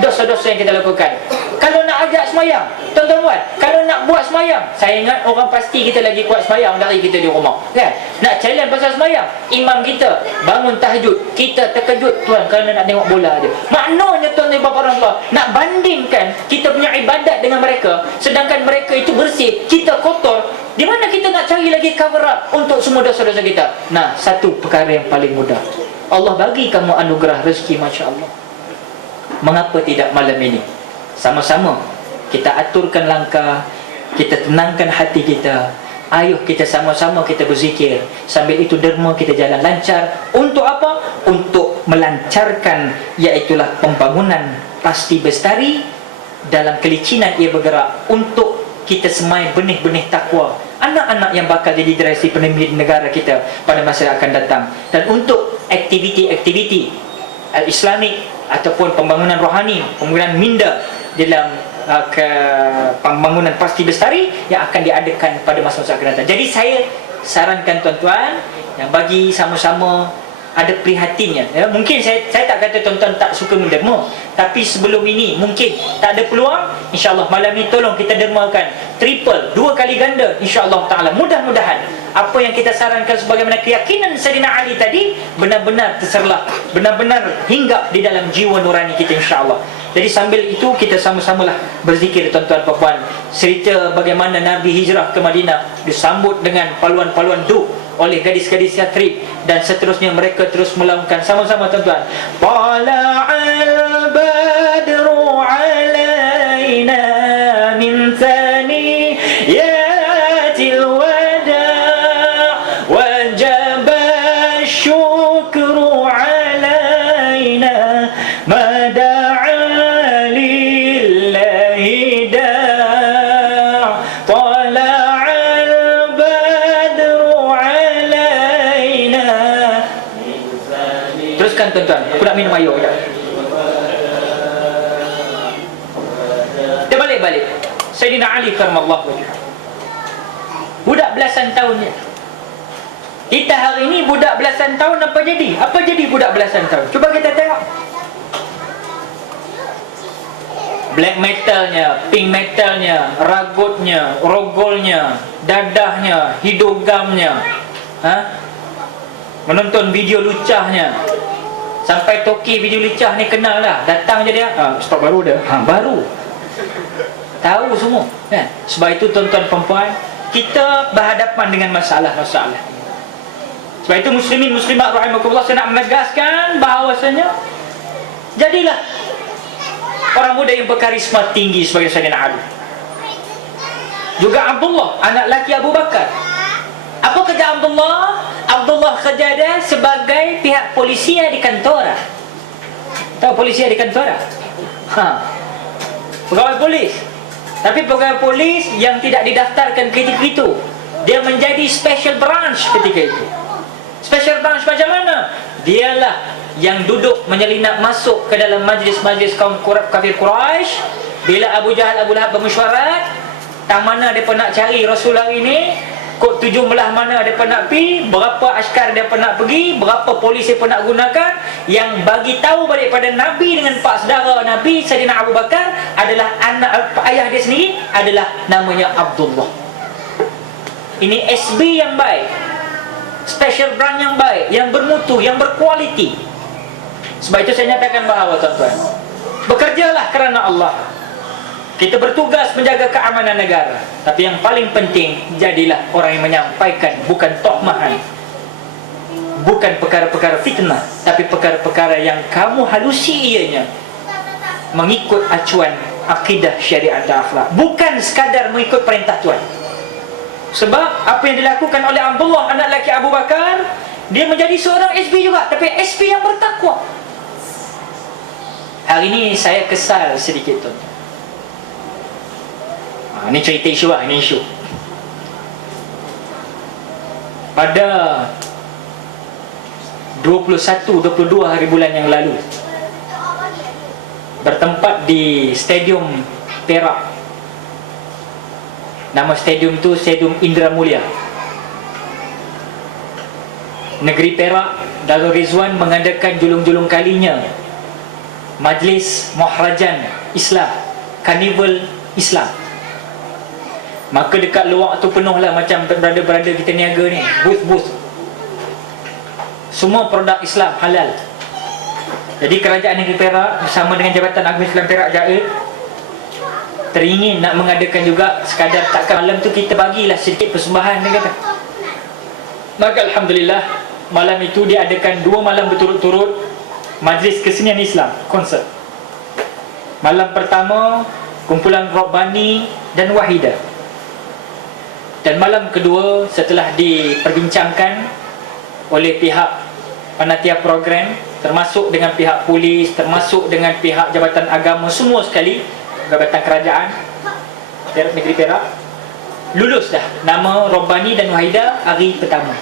dosa-dosa yang kita lakukan? Kalau nak ajak semayang, tuan-tuan, kalau nak buat semayang, saya ingat orang pasti kita lagi kuat semayang dari kita di rumah, kan? Nak challenge pasal semayang, imam kita bangun tahajud, kita terkejut tuan kerana nak tengok bola je. Maknanya tuan-tuan bapa orang tua, nak bandingkan kita punya ibadat dengan mereka, sedangkan mereka itu bersih, kita kotor. Di mana kita nak cari lagi cover up untuk semua dosa-dosa kita? Nah, satu perkara yang paling mudah, Allah bagi kamu anugerah rezeki, Masya Allah. Mengapa tidak malam ini sama-sama kita aturkan langkah, kita tenangkan hati kita, ayuh kita sama-sama kita berzikir, sambil itu derma kita jalan lancar. Untuk apa? Untuk melancarkan, iaitulah pembangunan pasti bestari. Dalam kelicinan ia bergerak untuk kita semai benih-benih takwa, anak-anak yang bakal jadi generasi pemimpin negara kita pada masa yang akan datang. Dan untuk aktiviti-aktiviti Islamik ataupun pembangunan rohani, pembangunan minda dalam ke pembangunan pasti bestari yang akan diadakan pada masa-masa akan datang. Jadi saya sarankan tuan-tuan yang bagi sama-sama ada prihatinnya, ya. Mungkin saya tak kata tuan-tuan tak suka menderma, tapi sebelum ini mungkin tak ada peluang. InsyaAllah malam ni tolong kita dermakan triple, 2 kali ganda, insyaAllah ta'ala. Mudah-mudahan apa yang kita sarankan sebagaimana keyakinan Sayyidina Ali tadi benar-benar terserlah, benar-benar hinggap di dalam jiwa nurani kita, insyaAllah. Jadi sambil itu kita sama-samalah berzikir tuan-tuan puan-puan. Cerita bagaimana Nabi hijrah ke Madinah disambut dengan paluan-paluan duk oleh gadis-gadis Yathrib, dan seterusnya mereka terus melakukan sama-sama tuan-tuan. Tala'al badru alaina min thaniyatil wada' wajaba syukru alaina mada'a lillahi da' tala'al badru alaina. Teruskan tuan-tuan, aku nak minum air sekejap. Kita balik Sayyidina Ali karamallahu wajhah, budak belasan tahunnya. Kita hari ini budak belasan tahun apa jadi? Apa jadi budak belasan tahun? Cuba kita tengok. Black metalnya, pink metalnya, ragutnya, rogolnya, dadahnya, hidogamnya, menonton video lucahnya. Sampai toki video lucah ni kenal dah. Datang je dia, stok baru dah. Baru. Tahu semua, kan? Sebab itu tuan-tuan perempuan, kita berhadapan dengan masalah-masalah. Sebab itu muslimin muslimat rahimakumullah, saya nak menegaskan bahawasanya jadilah orang muda yang berkarisma tinggi sebagai Sayyidina Ali. Juga Abdullah, anak laki Abu Bakar. Apa kerja Abdullah? Abdullah kerja dia sebagai pihak polisi di kantora. Tahu polisi di kantora? Pegawai polis. Tapi pegawai polis yang tidak didaftarkan ketika itu, dia menjadi special branch ketika itu. Special branch macam mana? Dialah yang duduk menyelinap masuk ke dalam majlis-majlis kaum kafir Quraisy. Bila Abu Jahal, Abu Lahab bermesyuarat, tak mana mereka nak cari Rasul hari ini, kod 7 belah mana mereka nak pergi, berapa askar mereka nak pergi, berapa polis mereka nak gunakan. Yang bagi tahu balik pada Nabi dengan pak saudara Nabi Sayyidina Abu Bakar adalah ayah dia sendiri, adalah namanya Abdullah. Ini SB yang baik, special brand yang baik, yang bermutu, yang berkualiti. Sebab itu saya nyatakan bahawa tuan-tuan, bekerjalah kerana Allah. Kita bertugas menjaga keamanan negara, tapi yang paling penting, jadilah orang yang menyampaikan, bukan tohmahan, bukan perkara-perkara fitnah, tapi perkara-perkara yang kamu halusi ianya mengikut acuan akidah syariat dan akhlak, bukan sekadar mengikut perintah Tuhan. Sebab apa yang dilakukan oleh Abdullah anak lelaki Abu Bakar, dia menjadi seorang SB juga, tapi SB yang bertakwa. Hari ini saya kesal sedikit tuan-tuan. Ini cerita isu lah, ini isu. Pada 21-22 hari bulan yang lalu, bertempat di Stadium Perak. Nama stadium tu Stadium Indra Mulia, negeri Perak. Darul Rizwan mengadakan julung-julung kalinya Majlis Muhrajan Islam, Karnival Islam. Maka dekat luar tu penuh lah macam berada-berada kita niaga ni, booth-booth, semua produk Islam halal. Jadi kerajaan negeri Perak bersama dengan Jabatan Agama Islam Perak Jaid teringin nak mengadakan juga, sekadar takkan malam tu kita bagilah sedikit persembahan, dia kata. Maka Alhamdulillah, malam itu diadakan 2 malam berturut-turut Majlis Kesenian Islam, konsert. Malam pertama kumpulan Rabbani dan Wahida, dan malam kedua setelah diperbincangkan oleh pihak panitia program, termasuk dengan pihak polis, termasuk dengan pihak Jabatan Agama, semua sekali, Jabatan Kerajaan Negeri Perak, lulus dah nama Rabbani dan Wahida hari pertama.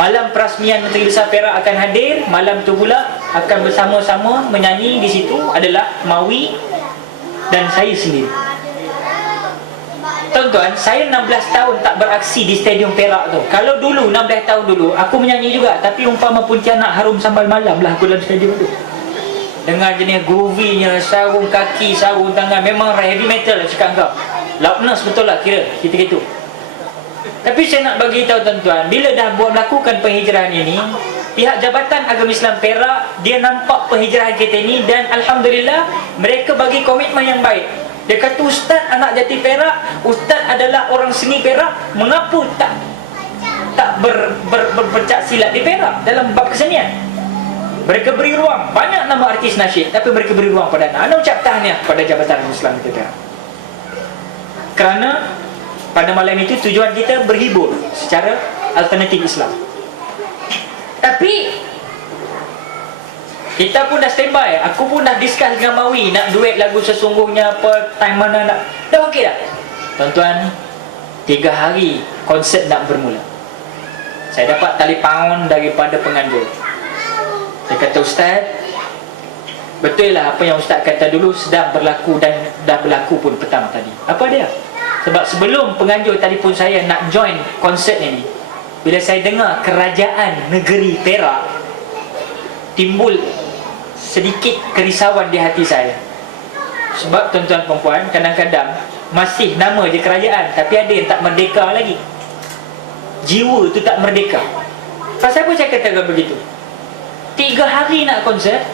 Malam perasmian Menteri Besar Perak akan hadir. Malam tu pula akan bersama-sama menyanyi di situ adalah Mawi dan saya sendiri. Tuan-tuan, saya 16 tahun tak beraksi di Stadium Perak tu. Kalau dulu 16 tahun dulu aku menyanyi juga, tapi umpama Pontianak harum sambal malam lah aku dalam stadium tu. Dengan jenis groovy-nya, sarung kaki, sarung tangan, memang heavy metal lah cakap kau. Loudness betul lah kira kita gitu. Tapi saya nak bagi tahu tuan-tuan, bila dah buat melakukan penghijrahan ini, pihak Jabatan Agama Islam Perak dia nampak penghijrahan kita ini, dan Alhamdulillah mereka bagi komitmen yang baik. Dia kata, Ustaz anak jati Perak, Ustaz adalah orang seni Perak, mengapa tak berpencak silat di Perak dalam bab kesenian? Mereka beri ruang, banyak nama artis nasyid, tapi mereka beri ruang pada anak. Anda ucap tahniah pada Jabatan Islam kita. Kerana pada malam itu tujuan kita berhibur secara alternatif Islam. Tapi kita pun dah standby. Aku pun dah discuss dengan Mawi nak duet lagu sesungguhnya apa, time mana nak. Dah okey dah. Tuan-tuan, 3 hari konsert nak bermula. Saya dapat telefon daripada penganjur. Dia kata, Ustaz, betul lah apa yang Ustaz kata dulu sedang berlaku dan dah berlaku pun petang tadi. Apa dia? Sebab sebelum penganjur telefon saya nak join konsert ini, bila saya dengar kerajaan negeri Perak, timbul sedikit kerisauan di hati saya. Sebab tuan-tuan perempuan, kadang-kadang masih nama je kerajaan, tapi ada yang tak merdeka lagi. Jiwa tu tak merdeka. Pasal apa saya katakan begitu? 3 hari nak konsert,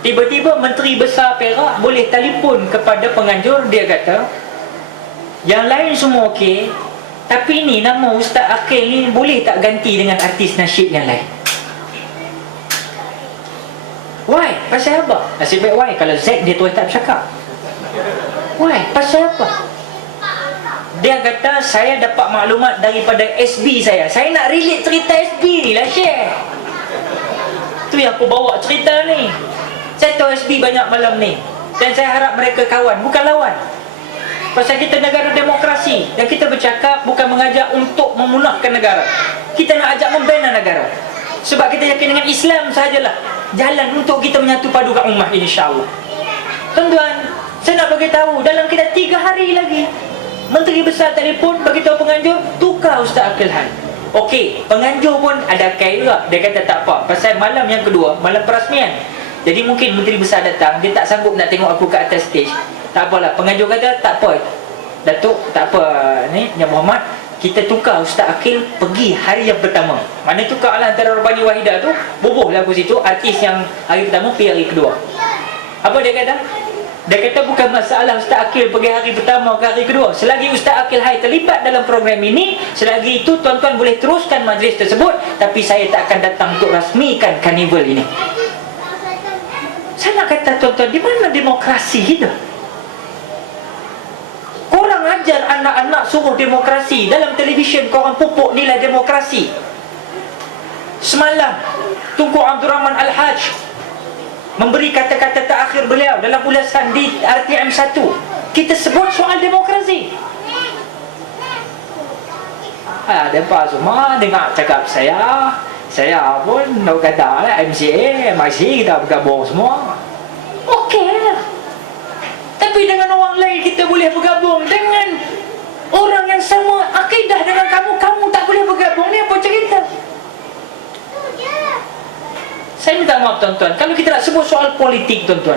tiba-tiba Menteri Besar Perak boleh telefon kepada penganjur. Dia kata, yang lain semua okey, tapi ni nama Ustaz Akil ni boleh tak ganti dengan artis nasyid yang lain? Why? Pasal apa? Nasib baik why. Kalau Z dia terus tak bercakap. Why? Pasal apa? Dia kata, saya dapat maklumat daripada SB saya. Saya nak relate cerita SB ni lah, share. Tu yang aku bawa cerita ni. Saya tahu SB banyak malam ni, dan saya harap mereka kawan, bukan lawan. Pasal kita negara demokrasi, dan kita bercakap bukan mengajak untuk memunahkan negara. Kita nak ajak membina negara. Sebab kita yakin dengan Islam sahajalah jalan untuk kita menyatu padukan ummah, insya-Allah. Tuan-tuan, saya nak bagi tahu, dalam kita 3 hari lagi Menteri besar telefon beritahu penganjur, tukar Ustaz Akil Hai. Okey, penganjur pun ada kait juga. Dia kata tak apa, pasal malam yang kedua, malam perasmian. Jadi mungkin menteri besar datang, dia tak sanggup nak tengok aku kat atas stage. Tak apalah, penganjur kata tak apa, Datuk, tak apa ni, Yang Muhammad, kita tukar Ustaz Akil pergi hari yang pertama. Mana tukar lah antara Rabbani Wahidah tu, bubuh lah aku situ, artis yang hari pertama pergi hari kedua. Apa dia kata? Dia kata bukan masalah Ustaz Akil pergi hari pertama ke hari kedua. Selagi Ustaz Akil Hai terlibat dalam program ini, selagi itu tuan-tuan boleh teruskan majlis tersebut, tapi saya tak akan datang untuk rasmikan karnival ini. Saya nak kata tuan-tuan, di mana demokrasi kita? Korang ajar anak-anak suruh demokrasi. Dalam televisyen korang pupuk nilai demokrasi. Semalam Tunku Abdul Rahman Al-Hajj memberi kata-kata terakhir beliau dalam ulasan di RTM 1. Kita sebut soal demokrasi. Mereka semua dengar cakap saya pun nak kata lah, MCA, MIC kita bergabung semua. Okey lah. Tapi dengan orang lain kita boleh bergabung. Dengan orang yang sama akidah dengan kamu, kamu tak boleh bergabung. Ni apa cerita? Saya minta maaf tuan-tuan, kalau kita nak sebut soal politik tuan-tuan,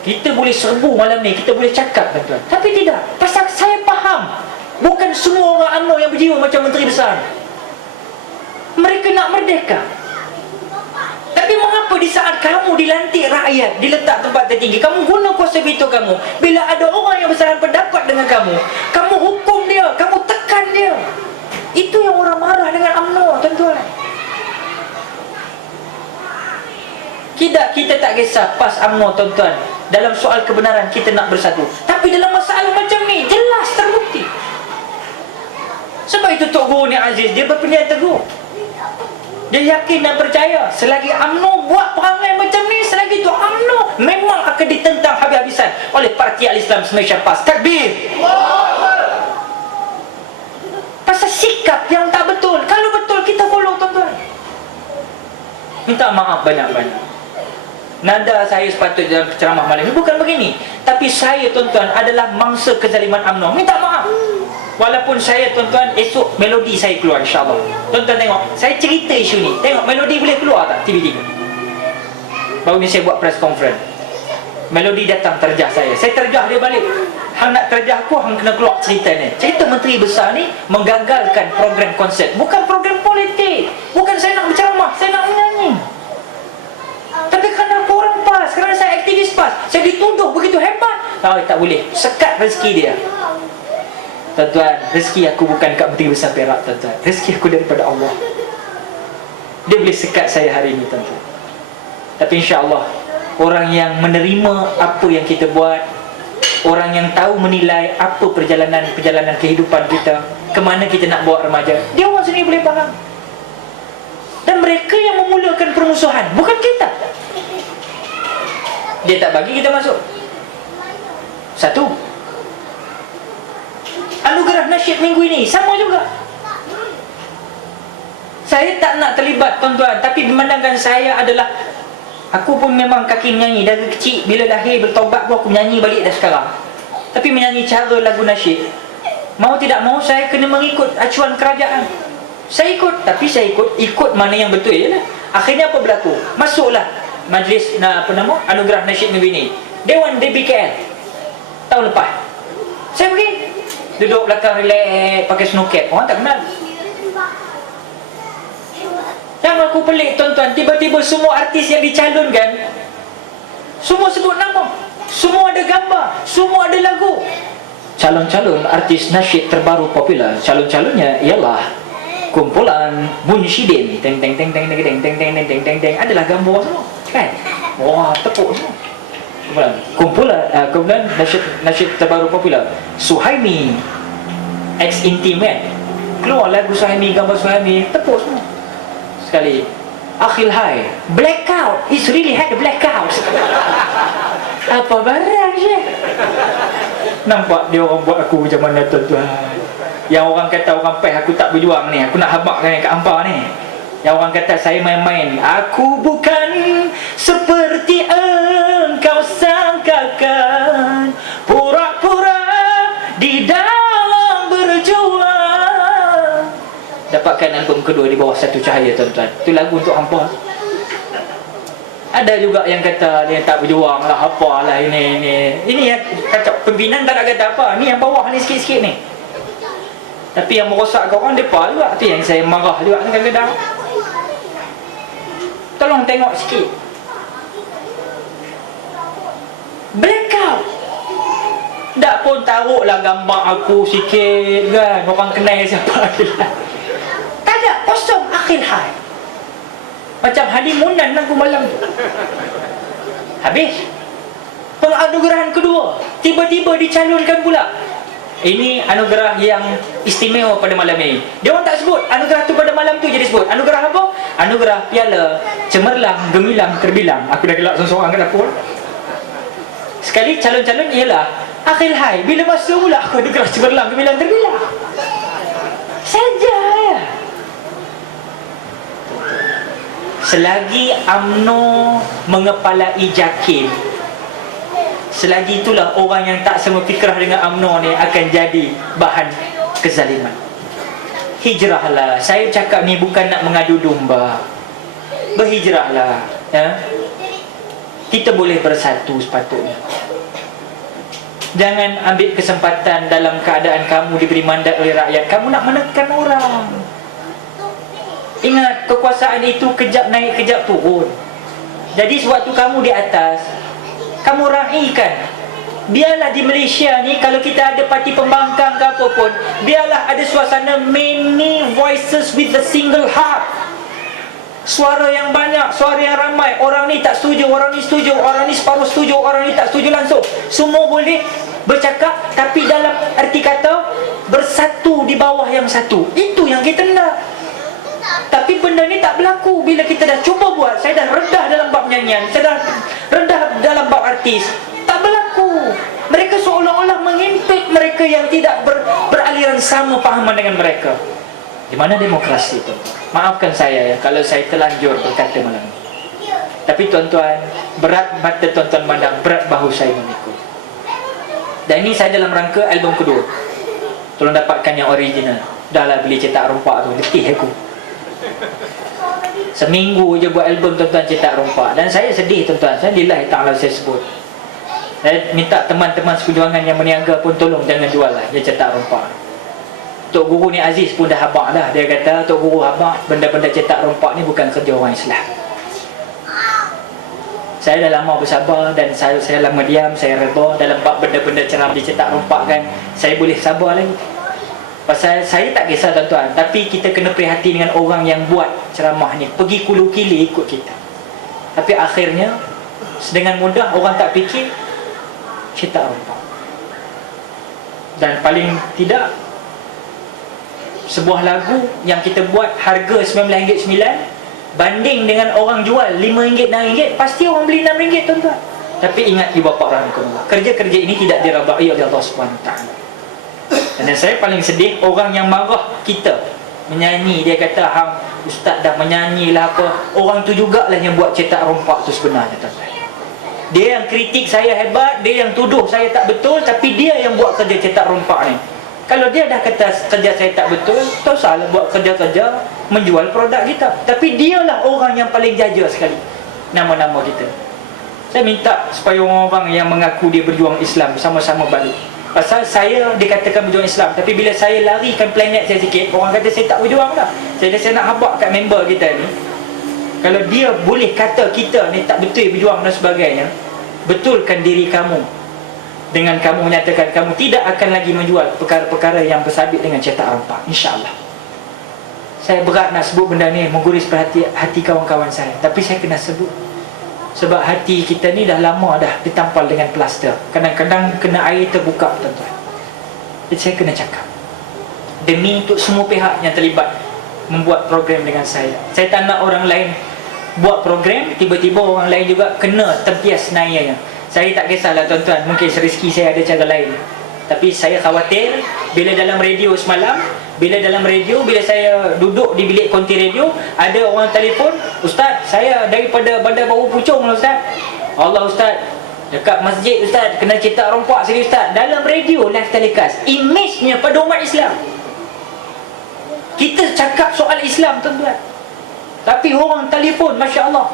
kita boleh serbu malam ni, kita boleh cakap tuan-tuan. Tapi tidak, pasal saya faham, bukan semua orang UMNO yang berjiwa macam menteri besar. Mereka nak merdeka. Tapi mengapa di saat kamu dilantik rakyat, diletak tempat tertinggi, kamu guna kuasa veto kamu? Bila ada orang yang bersalah pendapat dengan kamu, kamu hukum dia, kamu tekan dia. Itu yang orang marah dengan UMNO tuan-tuan. Kita tak kisah PAS UMNO tuan-tuan. Dalam soal kebenaran kita nak bersatu. Tapi dalam masalah macam ni jelas terbukti. Sebab itu Tok Guru ni Aziz, dia berpendirian teguh. Dia yakin dan percaya selagi UMNO buat perangai macam ni, selagi itu UMNO memang akan ditentang habis-habisan oleh Parti Al-Islam Malaysia PAS. Takbir. Pasal sikap yang tak betul. Kalau betul kita follow tuan-tuan. Minta maaf banyak-banyak. Nada saya sepatutnya dalam ceramah malam ini bukan begini. Tapi saya tuan-tuan adalah mangsa kezaliman UMNO. Minta maaf. Walaupun saya tuan-tuan, esok melodi saya keluar insyaAllah. Tuan-tuan tengok, saya cerita isu ni. Tengok melodi boleh keluar tak TV3? Baru ni saya buat press conference. Melodi datang terjah saya. Saya terjah dia balik. Hang nak terjah aku, hang kena keluar cerita ni. Cerita menteri besar ni menggagalkan program konsert. Bukan program politik. Bukan saya nak berceramah, saya nak menyanyi. Tapi kerana korang PAS, kerana saya aktivis PAS, saya dituduh begitu hebat. Tak boleh. Sekat rezeki dia. Tuan-tuan, rezeki aku bukan kat menteri besar Perak tuan-tuan. Rezeki aku daripada Allah. Dia boleh sekat saya hari ini tuan-tuan. Tapi insya-Allah, orang yang menerima apa yang kita buat, orang yang tahu menilai apa perjalanan kehidupan kita, ke mana kita nak bawa remaja, dia orang sendiri boleh faham. Dan mereka yang memulakan permusuhan, bukan kita. Dia tak bagi kita masuk. Satu, anugerah nasyid minggu ini sama juga. Saya tak nak terlibat tuan-tuan, tapi pemandangan saya adalah, aku pun memang kaki menyanyi dari kecil. Bila lahir bertaubat pun aku menyanyi balik dah sekarang. Tapi menyanyi cara lagu nasyid, mau tidak mau saya kena mengikut acuan kerajaan. Saya ikut, tapi saya ikut mana yang betul je lah. Akhirnya apa berlaku? Masuklah majlis anugerah nasyid minggu ini, Dewan DBKL tahun lepas. Saya pergi duduk belakang relax, pakai snow cap. Orang tak kenal. Yang aku pelik tuan-tuan, tiba-tiba semua artis yang dicalonkan, semua sebut nama, semua ada gambar, semua ada lagu. Calon-calon artis nasyid terbaru popular, calon-calonnya ialah kumpulan Munsyidin. Teng teng teng teng teng teng teng teng teng teng teng. Adalah gambar semua, kan? Wah, tepuk semua. Kumpulan nasyid terbaru popular Suhaimi X Intimate. Keluar lagu Suhaimi, gambar Suhaimi, tepuk semua. Sekali Akil Hai, blackout. He's really had a blackout. Apa barang je. Nampak dia orang buat aku macam mana tuan-tuan. Yang orang kata orang peh aku tak berjuang ni, aku nak habakkan kat hampa ni. Yang orang kata saya main-main, aku bukan seperti engkau sangkakan, pura-pura dapatkan album kedua di bawah satu cahaya, tuan-tuan. Itu lagu untuk hampa. Ada juga yang kata dia tak berjuang lah, apalah ini yang kata pimpinan tak nak kata apa, ni yang bawah ni sikit-sikit ni. Tapi yang merosakkan orang depa juga, tu yang saya marah juga kadang-kadang. Tolong tengok sikit. Blackout. Tak pun taruhlah gambar aku sikit kan, orang kenal siapa Akhil Hai. Tak ada, kosong Akhil Hai. Macam halimunan lagu malam tu. Habis penganugerahan kedua tiba-tiba dicalonkan pula. Ini anugerah yang istimewa pada malam ini. Dia orang tak sebut anugerah tu pada malam tu, jadi sebut anugerah apa? Anugerah piala cemerlang gemilang terbilang. Aku dah gelak seorang-seorang ke dapur. Sekali calon-calon ialah Akhil Hai. Bila masa pula aku anugerah cemerlang gemilang terbilang? Saja ya. Selagi UMNO mengepalai JAKIM, selagi itulah orang yang tak sama fikrah dengan UMNO ni akan jadi bahan kezaliman. Hijrahlah. Saya cakap ni bukan nak mengadu domba. Berhijrahlah, ya? Kita boleh bersatu sepatutnya. Jangan ambil kesempatan dalam keadaan kamu diberi mandat oleh rakyat, kamu nak menekan orang. Ingat, kekuasaan itu kejap naik, kejap turun. Jadi sewaktu kamu di atas, kamu raikan. Biarlah di Malaysia ni, kalau kita ada parti pembangkang ke apa pun, biarlah ada suasana many voices with a single heart. Suara yang banyak, suara yang ramai. Orang ni tak setuju, orang ni setuju, orang ni separuh setuju, orang ni tak setuju langsung. Semua boleh bercakap, tapi dalam arti kata bersatu di bawah yang satu. Itu yang kita nak. Tapi benda ni tak berlaku. Bila kita dah cuba buat, saya dah redah dalam bab nyanyian, saya dah redah dalam bab artis, tak berlaku. Mereka seolah-olah mengimpit mereka yang tidak beraliran sama pahaman dengan mereka. Di mana demokrasi tu? Maafkan saya ya, kalau saya terlanjur berkata malam ni. Tapi tuan-tuan, berat mata tuan-tuan mandang, berat bahu saya memikul. Dan ini saya dalam rangka album kedua. Tolong dapatkan yang original. Dah lah beli cetak rompak tu, letih aku. Seminggu je buat album tuan-tuan cetak rompak. Dan saya sedih tuan-tuan. Saya lillahi ta'ala saya sebut. Saya minta teman-teman seperjuangan yang meniaga pun tolong jangan jual lah dia cetak rompak. Tok Guru ni Aziz pun dah habaq dah. Dia kata Tok Guru habaq, benda-benda cetak rompak ni bukan kerja orang Islam. Saya dah lama bersabar dan saya lama diam, saya reda dalam bab benda-benda ceramah dicetak rompak kan. Saya boleh sabar lagi. Pasal saya tak kisah tuan-tuan, tapi kita kena prihatin dengan orang yang buat ceramah ni, pergi kulu kili ikut kita. Tapi akhirnya dengan mudah orang tak fikir cetak rompak. Dan paling tidak sebuah lagu yang kita buat harga RM19.9 banding dengan orang jual RM5, RM6, pasti orang beli RM6 tuan-tuan. Tapi ingat ibu bapa rahmatullah, kerja-kerja ini tidak diredai oleh Allah SWT. Dan saya paling sedih orang yang marah kita menyanyi. Dia kata hang ustaz dah menyanyi lah apa. Orang tu jugalah yang buat cetak rompak tu sebenarnya tuan-tuan. Dia yang kritik saya hebat, dia yang tuduh saya tak betul, tapi dia yang buat kerja cetak rompak ni. Kalau dia dah kata kerja saya tak betul, tak usahlah buat kerja-kerja menjual produk kita. Tapi dialah orang yang paling jaja sekali nama-nama kita. Saya minta supaya orang-orang yang mengaku dia berjuang Islam sama-sama balik. Pasal saya dikatakan berjuang Islam, tapi bila saya larikan planet saya sikit, orang kata saya tak berjuang dah. Saya nak habaq kat member kita ni. Kalau dia boleh kata kita ni tak betul berjuang dan sebagainya, betulkan diri kamu dengan kamu menyatakan kamu tidak akan lagi menjual perkara-perkara yang bersabit dengan cetak rompak, insya-Allah. Saya berat nak sebut benda ni, mengguris hati kawan-kawan saya, tapi saya kena sebut. Sebab hati kita ni dah lama dah ditampal dengan plaster. Kadang-kadang kena air terbuka tuan-tuan. Jadi saya kena cakap, demi untuk semua pihak yang terlibat membuat program dengan saya. Saya tak nak orang lain buat program, tiba-tiba orang lain juga kena tempias nayanya. Saya tak kisahlah tuan-tuan, mungkin rezeki saya ada cara lain. Tapi saya khawatir bila dalam radio semalam, bila saya duduk di bilik konti radio, ada orang telefon, "Ustaz, saya daripada Bandar Baru Puchong lah Ustaz." Allah Ustaz, dekat masjid Ustaz, kena cetak rompak sini Ustaz. Dalam radio live telecast, image-nya pada umat Islam. Kita cakap soal Islam, tuan-tuan, tapi orang telefon, Masya Allah,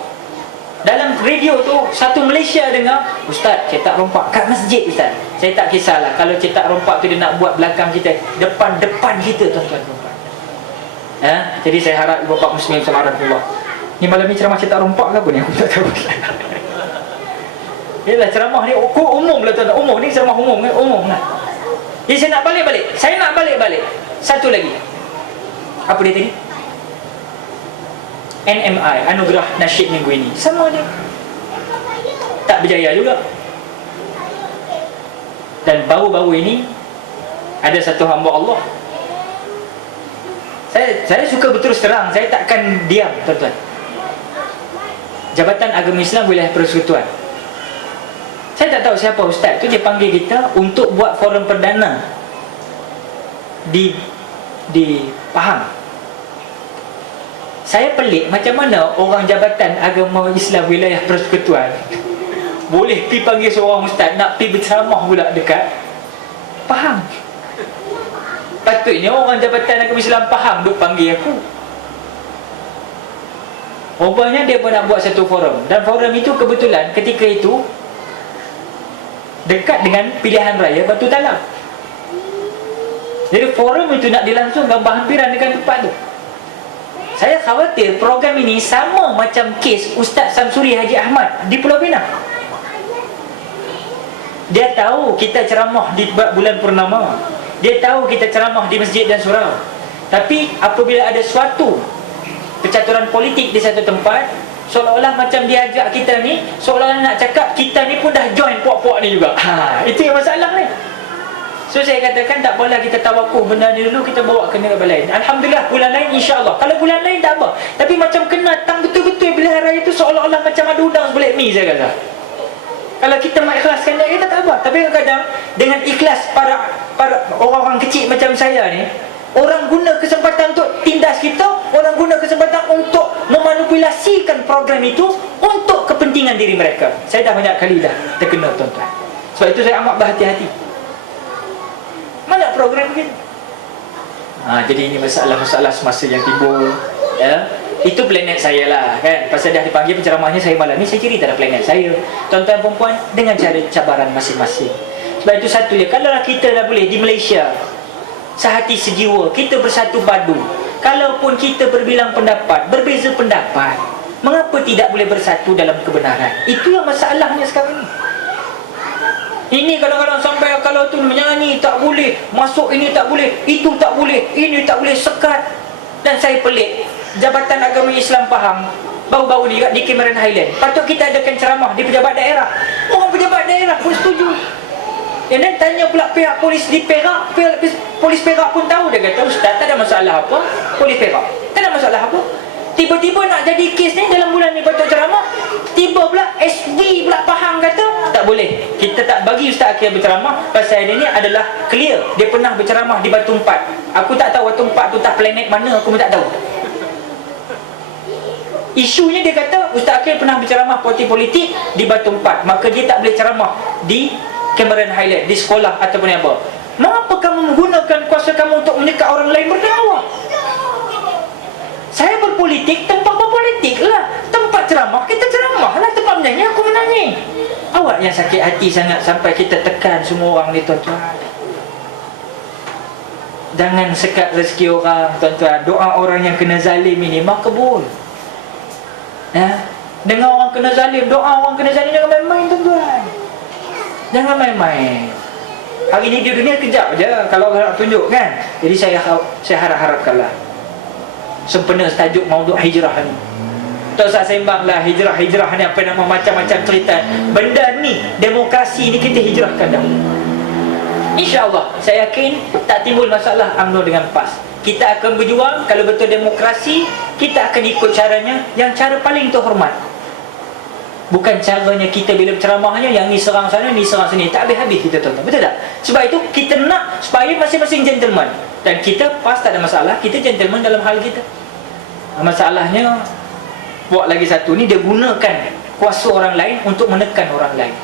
dalam radio tu, satu Malaysia dengar, "Ustaz, cetak rompak kat masjid, Ustaz." Saya tak kisahlah kalau cetak rompak tu dia nak buat belakang kita, depan kita, tuan-tuan. Jadi saya harap ibu bapa muslim sama Allah, ni malam ni ceramah cetak rompak ke apa ni? Aku tak tahu. Yalah, ceramah ni umum lah, tuan-tuan. Umum ni ceramah umum kan? Umum lah. Jadi saya nak balik. Satu lagi. Apa dia tadi? NMI, Anugerah Nasyid minggu ini. Sama dia, tak berjaya juga. Dan baru-baru ini ada satu hamba Allah, saya suka berterus terang, saya takkan diam, tuan-tuan. Jabatan Agama Islam Wilayah Persekutuan, saya tak tahu siapa ustaz tu, dia panggil kita untuk buat forum perdana di Pahang. Saya pelik macam mana orang Jabatan Agama Islam Wilayah Persekutuan boleh pi panggil seorang ustaz nak pi berceramah pula dekat Pahang. Patutnya orang Jabatan Agama Islam Pahang duk panggil aku. Rupanya dia pun nak buat satu forum, dan forum itu kebetulan ketika itu dekat dengan pilihan raya Batu Talang. Jadi forum itu nak dilangsungkan berhampiran dengan tempat tu. Saya khawatir program ini sama macam kes Ustaz Samsuri Haji Ahmad di Pulau Pinang. Dia tahu kita ceramah di bulan purnama, dia tahu kita ceramah di masjid dan surau, tapi apabila ada suatu percaturan politik di satu tempat, seolah-olah macam dia ajak kita ni, seolah-olah nak cakap kita ni pun dah join puak-puak ni juga. Itu yang masalah ni. So saya katakan tak apalah, kita tawakuh benda ni dulu, kita bawa ke negara lain. Alhamdulillah, bulan lain insya-Allah. Kalau bulan lain tak apa, tapi macam kena tang betul-betul pilihan raya tu, seolah-olah macam ada udang sebelah mi, saya kata. Kalau kita mengikhlaskan dia, kita tak apa. Tapi kadang-kadang dengan ikhlas para orang-orang kecil macam saya ni, orang guna kesempatan untuk tindas kita, orang guna kesempatan untuk memanipulasikan program itu untuk kepentingan diri mereka. Saya dah banyak kali dah terkena, tuan-tuan. Sebab itu saya amat berhati-hati. Mana program begini? Jadi ini masalah-masalah semasa yang timbul, ya. Itu planet saya lah, kan. Pasal dah dipanggil penceramahnya saya malam ni, saya cerita dah planet saya, tuan-tuan perempuan, dengan cara cabaran masing-masing. Sebab itu satu je, kalau kita dah boleh di Malaysia sehati sejiwa, kita bersatu padu. Kalaupun kita berbilang pendapat, berbeza pendapat, mengapa tidak boleh bersatu dalam kebenaran? Itu yang masalahnya sekarang ni. Ini kadang-kadang sampai kalau tu menyanyi tak boleh, masuk ini tak boleh, itu tak boleh, ini tak boleh, sekat. Dan saya pelik, Jabatan Agama Islam Pahang baru-baru ni di Cameron Highland, patut kita adakan ceramah di pejabat daerah. Orang pejabat daerah pun setuju. Dan tanya pula pihak polis di Perak, polis Perak pun tahu. Dia kata, "Ustaz, tak ada masalah apa. Polis Perak, tak ada masalah apa." Tiba-tiba nak jadi kes ni dalam bulan ni patut ceramah, tiba pula SB pula Pahang kata tak boleh, kita tak bagi Ustaz Akil berceramah pasal dia ni adalah clear, dia pernah berceramah di Batu Empat. Aku tak tahu Batu Empat tu tak planet mana, aku pun tak tahu. Isunya dia kata Ustaz Akil pernah berceramah politik di Batu Empat, maka dia tak boleh ceramah di Cameron Highland, di sekolah ataupun apa. Mengapa kamu menggunakan kuasa kamu untuk menyekat orang lain berdakwah? Saya berpolitik, tempat berpolitik lah. Tempat ceramah, kita ceramah lah. Tempat menyanyi, aku menyanyi. Awak yang sakit hati sangat sampai kita tekan semua orang ni, tuan-tuan. Jangan sekat rezeki orang, tuan-tuan. Doa orang yang kena zalim ini makbul. Dengar orang kena zalim, doa orang kena zalim, jangan main-main, tuan-tuan. Jangan main-main. Hari ni di dunia kejap je kalau Allah nak tunjuk, kan. Jadi saya harap-harapkanlah sempena tajuk maudhu hijrah ni. Tak usah sembang lah hijrah ni apa nama, macam-macam cerita. Benda ni, demokrasi ni kita hijrahkan dah. InsyaAllah saya yakin tak timbul masalah UMNO dengan PAS. Kita akan berjuang. Kalau betul demokrasi, kita akan ikut caranya, yang cara paling terhormat. Bukan caranya kita bila berceramahnya yang ni serang sana, ni serang sini, tak habis-habis kita, tuan-tuan. Betul tak? Sebab itu kita nak supaya masing-masing gentleman. Dan kita PAS tak ada masalah, kita gentleman dalam hal kita. Masalahnya buat lagi satu ni, dia gunakan kuasa orang lain untuk menekan orang lain.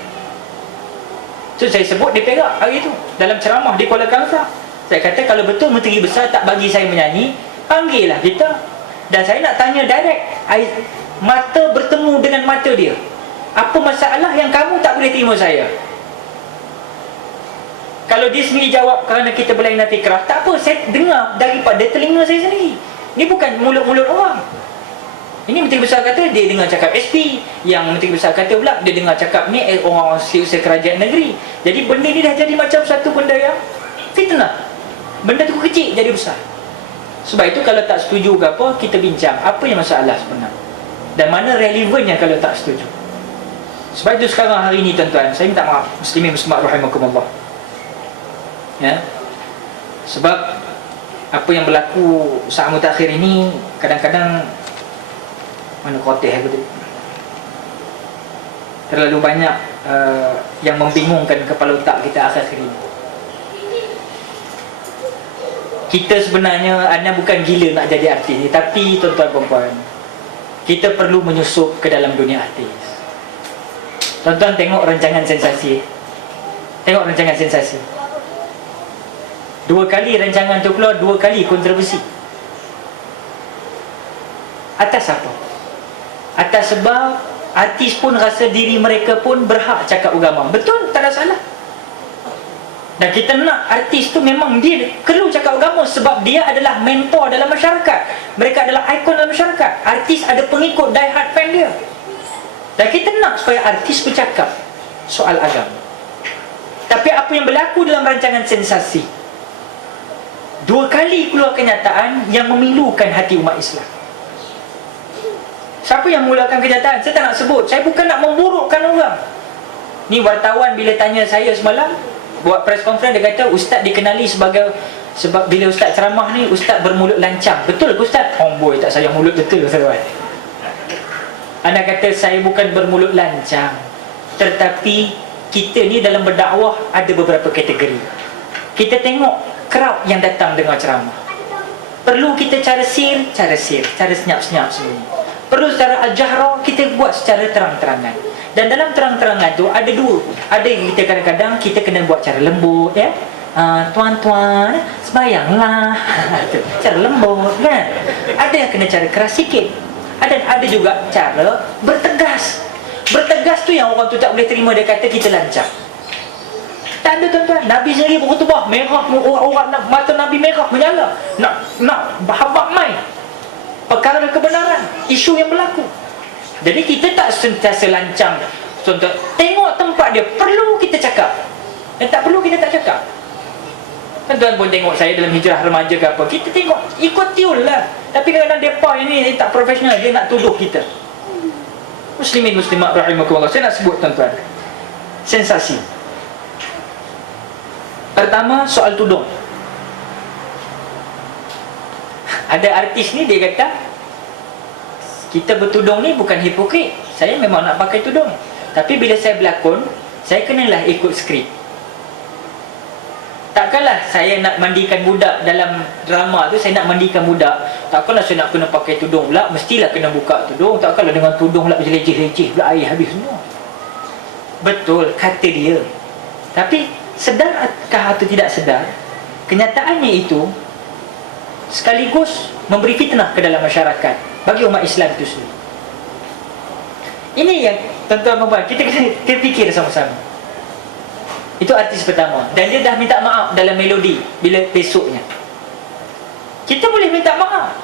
So saya sebut di Perak hari itu dalam ceramah di Kuala Kangsar, saya kata kalau betul Menteri Besar tak bagi saya menyanyi, Panggillah kita. Dan saya nak tanya direct, mata bertemu dengan mata dia, apa masalah yang kamu tak boleh terima saya? Kalau dia sendiri jawab kerana kita berlainan fikrah, tak apa, saya dengar daripada telinga saya sendiri. Ini bukan mulut-mulut orang. Ini Menteri Besar kata dia dengar cakap SP, yang Menteri Besar kata pula dia dengar cakap ni orang setiausaha kerajaan negeri. Jadi benda ni dah jadi macam satu benda yang fitnah. Benda tu kecil jadi besar. Sebab itu kalau tak setuju ke apa, kita bincang apa yang masalah sebenar dan mana relevannya kalau tak setuju. Sebab itu sekarang hari ini tuan-tuan, saya minta maaf muslimin muslimat rahimakumullah, ya, sebab apa yang berlaku saat mutakhir ini kadang-kadang mana khotih aku tu, terlalu banyak yang membingungkan kepala otak kita akhir-akhir ini. Kita sebenarnya, anda bukan gila nak jadi artis, tapi tuan-tuan perempuan, kita perlu menyusup ke dalam dunia artis. Tuan-tuan tengok rancangan sensasi. Tengok rancangan sensasi. 2 kali rancangan tu keluar, 2 kali kontroversi. Atas apa? Atas sebab artis pun rasa diri mereka pun berhak cakap agama. Betul, tak ada salah. Dan kita nak artis tu memang dia perlu cakap agama, sebab dia adalah mentor dalam masyarakat. Mereka adalah ikon dalam masyarakat. Artis ada pengikut, die hard fan dia. Dan kita nak supaya artis bercakap soal agama. Tapi apa yang berlaku dalam rancangan sensasi, 2 kali keluar kenyataan yang memilukan hati umat Islam. Siapa yang mengeluarkan kenyataan? Saya tak nak sebut. Saya bukan nak memburukkan orang. Ni wartawan bila tanya saya semalam, buat press conference, dia kata ustaz dikenali sebab bila ustaz ceramah ni, ustaz bermulut lancang. Betul ke ustaz? Oh boy, tak sayang mulut, betul ustaz. Anda kata saya bukan bermulut lancang, tetapi kita ni dalam berdakwah ada beberapa kategori. Kita tengok crowd yang datang dengar ceramah. Perlu kita cara senyap-senyap sendiri. Perlu secara al-jahra, kita buat secara terang-terangan. Dan dalam terang-terangan tu ada 2. Ada yang kita kadang-kadang kita kena buat cara lembut, ya. Tuan-tuan, sembayanglah. Cara lembut, kan. Ada yang kena cara keras sikit. Ada juga cara bertegas. Bertegas tu yang orang tu tak boleh terima, dia kata kita lancang. Tak ada tuan-tuan. Nabi sendiri berkhutbah merah, orang mata Nabi merah menyala. Nak habaq mai perkara kebenaran, isu yang berlaku. Jadi kita tak sentiasa lancang. Contoh, tengok tempat dia, perlu kita cakap. Dan tak perlu kita tak cakap. Tuan-tuan pun tengok saya dalam hijrah remaja ke apa, kita tengok, ikut tiul lah. Tapi kadang-kadang mereka ini tak profesional, dia nak tuduh kita. Muslimin muslimat rahimakumullah, saya nak sebut tuan-tuan sensasi. Pertama, soal tudung. Ada artis ni dia kata, kita bertudung ni bukan hipokrit, saya memang nak pakai tudung, tapi bila saya berlakon, saya kenalah ikut skrip. Takkanlah saya nak mandikan budak dalam drama tu, saya nak mandikan budak, takkanlah saya nak kena pakai tudung pula, mestilah kena buka tudung. Takkanlah dengan tudung pula leceh-leceh pula, air habis semua. Betul kata dia, tapi sedarkah atau tidak sedar, kenyataannya itu sekaligus memberi fitnah ke dalam masyarakat bagi umat Islam itu sendiri. Ini yang tuan-tuan kita kena fikir sama-sama. Itu artis pertama, dan dia dah minta maaf dalam melodi bila besoknya. Kita boleh minta maaf.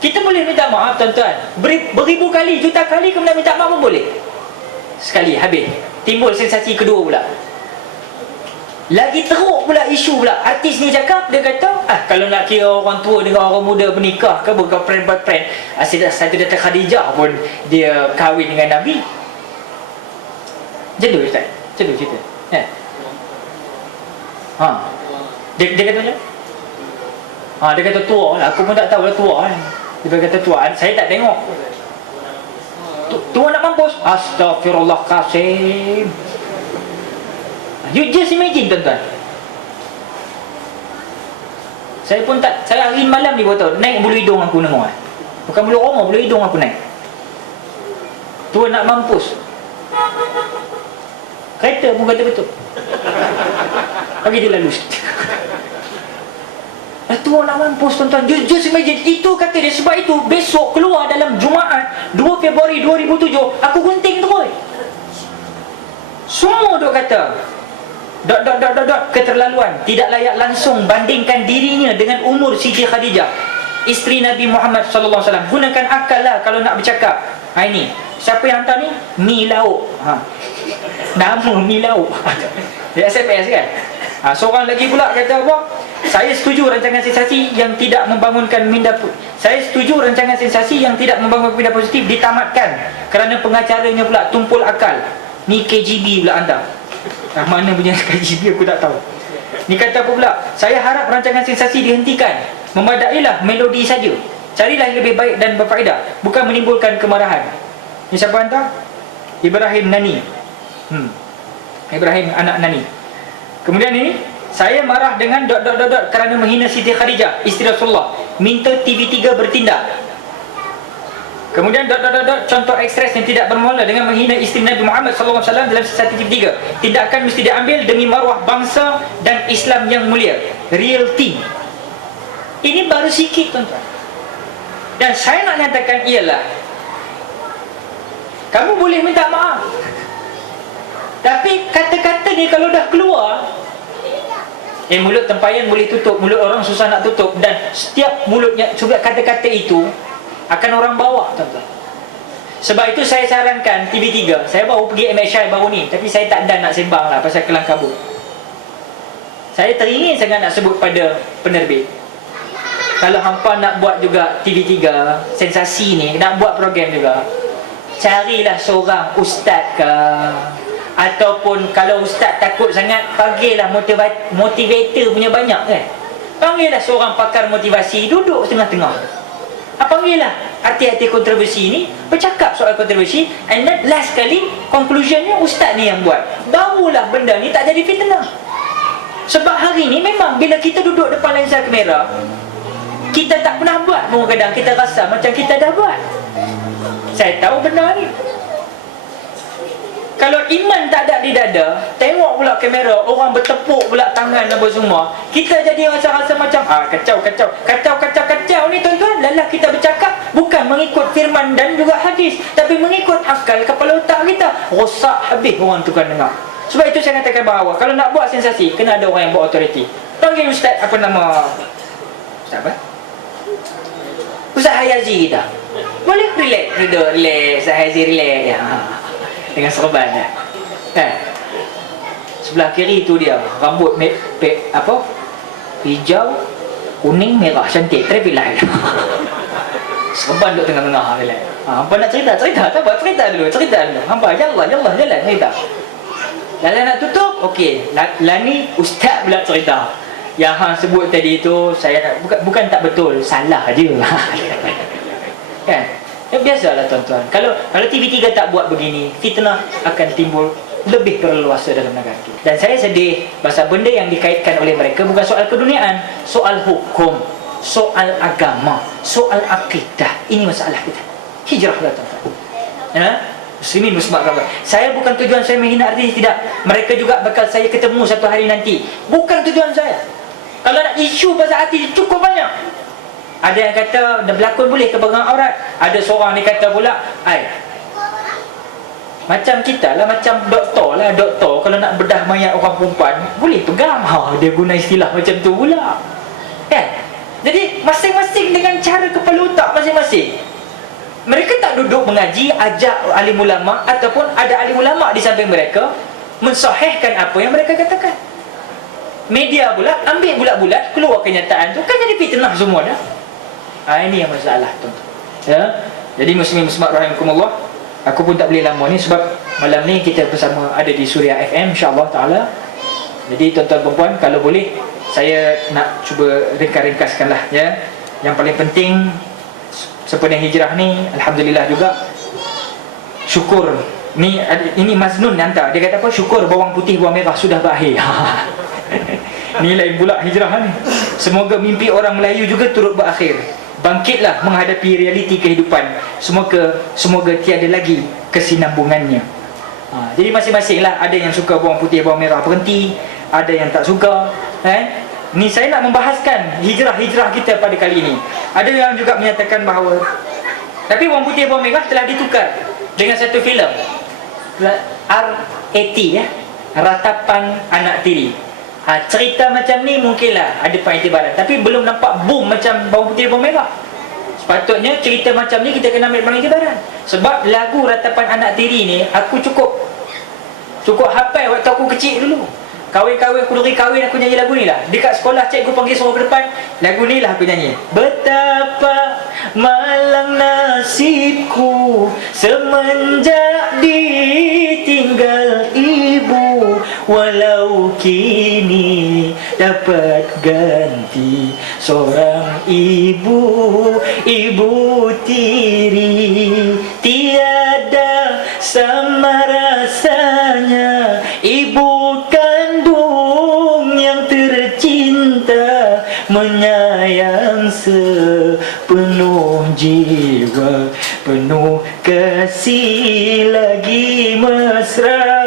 Kita boleh minta maaf tuan-tuan, beribu kali, juta kali kemudian minta maaf pun boleh. Sekali habis, timbul sensasi kedua pula. Lagi teruk pula isu pula. Artis ni cakap, dia kata, kalau nak kira orang tua dengan orang muda bernikah ke, bergirlfriend, satu Datuk Khadijah pun dia kahwin dengan Nabi. Jedu Ustaz, jedu cerita, ya? Dia kata macam, dia kata tua lah. Aku pun tak tahu lah tua kan. Dia kata tua, saya tak tengok. Tua nak mampus. Astaghfirullah kasim. You just imagine tuan-tuan. Saya pun tak, saya hari malam ni tahu, naik bulu hidung aku dengar. Bukan bulu roma, bulu hidung aku naik. Tua nak mampus. Kereta pun kata betul. Bagi dia lalu. Itu orang nak mampus tuan-tuan. Just imagine, itu kata dia. Sebab itu besok keluar dalam Jumaat 2 Februari 2007, aku gunting terus. Semua duk kata keterlaluan, tidak layak langsung bandingkan dirinya dengan umur Siti Khadijah, isteri Nabi Muhammad sallallahu alaihi wasallam. Gunakan akal lah kalau nak bercakap. Ini siapa yang hantar ni? Mi Lauk. Nama Mi Lauk. Dia SMS kan. Seorang lagi pula kata apa? Saya setuju rancangan sensasi yang tidak membangunkan minda. Saya setuju rancangan sensasi yang tidak membangun minda positif ditamatkan kerana pengacaranya pula tumpul akal. Ni KGB pula anda. Mana punya KGB aku tak tahu. Ni kata apa pula? Saya harap rancangan sensasi dihentikan. Memadailah melodi saja. Carilah yang lebih baik dan berfaedah, bukan menimbulkan kemarahan. Ni siapa hantar? Ibrahim Nani. Ibrahim anak Nani. Kemudian ini, saya marah dengan kerana menghina Siti Khadijah, isteri Rasulullah. Minta TV3 bertindak. Kemudian contoh ekstres yang tidak bermula dengan menghina isteri Nabi Muhammad sallallahu alaihi wasallam dalam satu TV3. Tindakan mesti diambil demi maruah bangsa dan Islam yang mulia. Real thing. Ini baru sikit tuan-tuan. Dan saya nak nyatakan ialah, kamu boleh minta maaf, tapi kata-kata ni kalau dah keluar, mulut tempayan boleh tutup, mulut orang susah nak tutup. Dan setiap mulutnya, sebab kata-kata itu akan orang bawa tuan-tuan. Sebab itu saya sarankan TV3. Saya baru pergi MSI baru ni, tapi saya tak dan nak sembang lah pasal kelang kabut. Saya teringin sangat nak sebut pada penerbit, kalau hampa nak buat juga TV3 sensasi ni, nak buat program juga, carilah seorang ustaz ke, ataupun kalau ustaz takut sangat, panggillah motivator punya banyak kan. Panggillah seorang pakar motivasi, duduk tengah-tengah. Panggillah hati-hati kontroversi ni, bercakap soal kontroversi, and then last kali conclusionnya ustaz ni yang buat. Barulah benda ni tak jadi fitnah. Sebab hari ni memang bila kita duduk depan lensa kamera, kita tak pernah buat pun, kadang kita rasa macam kita dah buat. Saya tahu benda ni. Kalau iman tak ada di dada, tengok pula kamera, orang bertepuk pula tangan apa semua, kita jadi rasa-rasa macam kacau ni tuan-tuan. Lalah kita bercakap bukan mengikut firman dan juga hadis, tapi mengikut akal kepala otak kita. Rosak habis orang tu kan dengar. Sebab itu saya katakan bahawa kalau nak buat sensasi, kena ada orang yang berautoriti. Panggil ustaz, apa nama ustaz apa? Ustaz Hayazi kita. Boleh relax, Ustaz Hayazi relax ya. Dengan serban ya. Kan? Sebelah kiri tu dia, rambut hijau, kuning, merah, cantik, traffic light. Serban duduk tengah-tengah relax. Hampa nak cerita tak apa, cerita dulu. Hampa jalan cerita. Lalu nak tutup, okey. Lani ustaz pula cerita. Yang hang sebut tadi tu, saya nak, bukan tak betul, salah je. Kan? Biasalah tuan-tuan. Kalau TV3 tak buat begini, fitnah akan timbul lebih berleluasa dalam negara kita. Dan saya sedih pasal benda yang dikaitkan oleh mereka bukan soal keduniaan, soal hukum, soal agama, soal akidah. Ini masalah kita. Hijrahlah tuan-tuan. Muslimin muslimat kawan. Saya bukan tujuan saya menghina artis, tidak. Mereka juga bakal saya ketemu satu hari nanti. Bukan tujuan saya. Kalau nak isu pasal artis cukup banyak. Ada yang kata berlakon boleh ke pegang aurat. Ada seorang ni kata pula, macam kita lah, macam doktor lah. Doktor kalau nak bedah mayat orang perempuan boleh pegang. Dia guna istilah macam tu pula. Kan? Jadi masing-masing dengan cara kepala otak masing-masing. Mereka tak duduk mengaji, ajak alim ulama, ataupun ada alim ulama di samping mereka mensahihkan apa yang mereka katakan. Media pula ambil bulat-bulat, keluar kenyataan tu, kan jadi fitnah semua dah. Ini yang masalah tuan-tuan. Ya? Jadi muslimin muslimat rahimakumullah, aku pun tak boleh lama ni sebab malam ni kita bersama ada di Suria FM insya-Allah taala. Jadi tuan-tuan dan puan, kalau boleh saya nak cuba ringkas-ringkaskanlah ya. Yang paling penting sepenuh hijrah ni, alhamdulillah juga, syukur. Ini Maznun hantar, dia kata apa? Syukur bawang putih bawang merah sudah berakhir. Ni lain pula hijrah ni. Semoga mimpi orang Melayu juga turut berakhir. Bangkitlah menghadapi realiti kehidupan. Semoga tiada lagi kesinambungannya. Jadi masing-masing lah. Ada yang suka bawang putih bawang merah berhenti, ada yang tak suka. Ni saya nak membahaskan hijrah-hijrah kita pada kali ini. Ada yang juga menyatakan bahawa tapi Orang Putih Bawang Merah telah ditukar dengan satu filem RAT, ya, Ratapan Anak Tiri. Cerita macam ni mungkinlah ada pengiktibaran, tapi belum nampak boom macam Bawang Putih Bawang Merah. Sepatutnya cerita macam ni kita kena ambil pengiktibaran. Sebab lagu Ratapan Anak Tiri ni aku cukup hafal waktu aku kecil dulu. Kahwin-kahwin aku duri kahwin, aku nyanyi lagu ni lah. Dekat sekolah cikgu panggil suruh ke depan, lagu ni lah aku nyanyi. Betapa malang nasibku semenjak ditinggal ibu, walau kini dapat ganti seorang ibu tiri. Tiada sama rasanya ibu kandung yang tercinta, menyayang sepenuh jiwa, penuh kasih lagi mesra.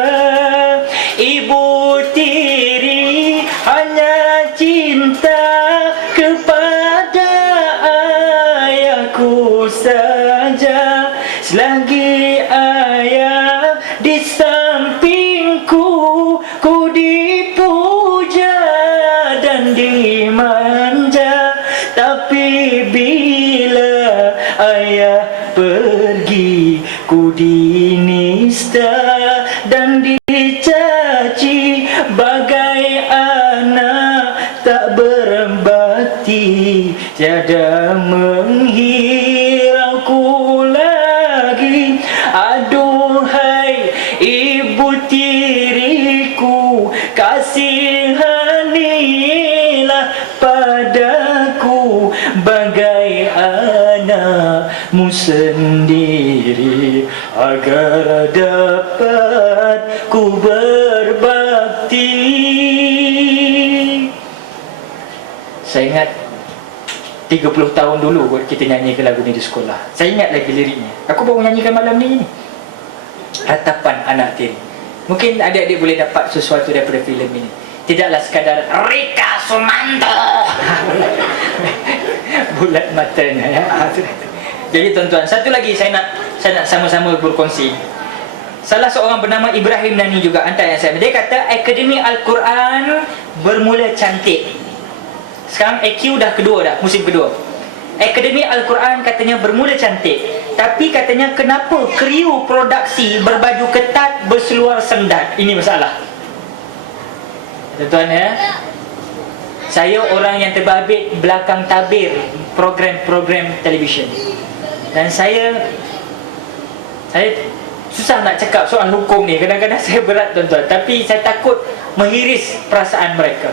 Ibu tiri hanya cinta kepada ayahku saja, selagi ayah di sampingku, ku dipuja dan dimanja. Tapi bila ayah pergi, ku dinista dan dicaci bagai anak tak berbakti, tiada menghirauku lagi. Aduhai ibu tiriku, kasihanilah padaku bagai anakmu sendiri, agar dapat ku berbakti. Saya ingat 30 tahun dulu kita nyanyikan lagu ni di sekolah. Saya ingat lagi liriknya. Aku baru nyanyikan malam ni. Ratapan Anak Tiri. Mungkin adik-adik boleh dapat sesuatu daripada filem ini. Tidaklah sekadar Rika Sumanto bulat matanya, ya. Jadi tuan-tuan, satu lagi saya nak sama-sama berkongsi. Salah seorang bernama Ibrahim Nani juga hantar yang saya. Dia kata Akademi Al-Quran bermula cantik. Sekarang AQ dah kedua dah, musim kedua. Akademi Al-Quran katanya bermula cantik, tapi katanya kenapa kru produksi berbaju ketat, berseluar sendat? Ini masalah. Tuan-tuan, ya, saya orang yang terbabit belakang tabir program-program televisyen, dan saya susah nak cakap soal hukum ni. Kadang-kadang saya berat, tuan-tuan, tapi saya takut mengiris perasaan mereka.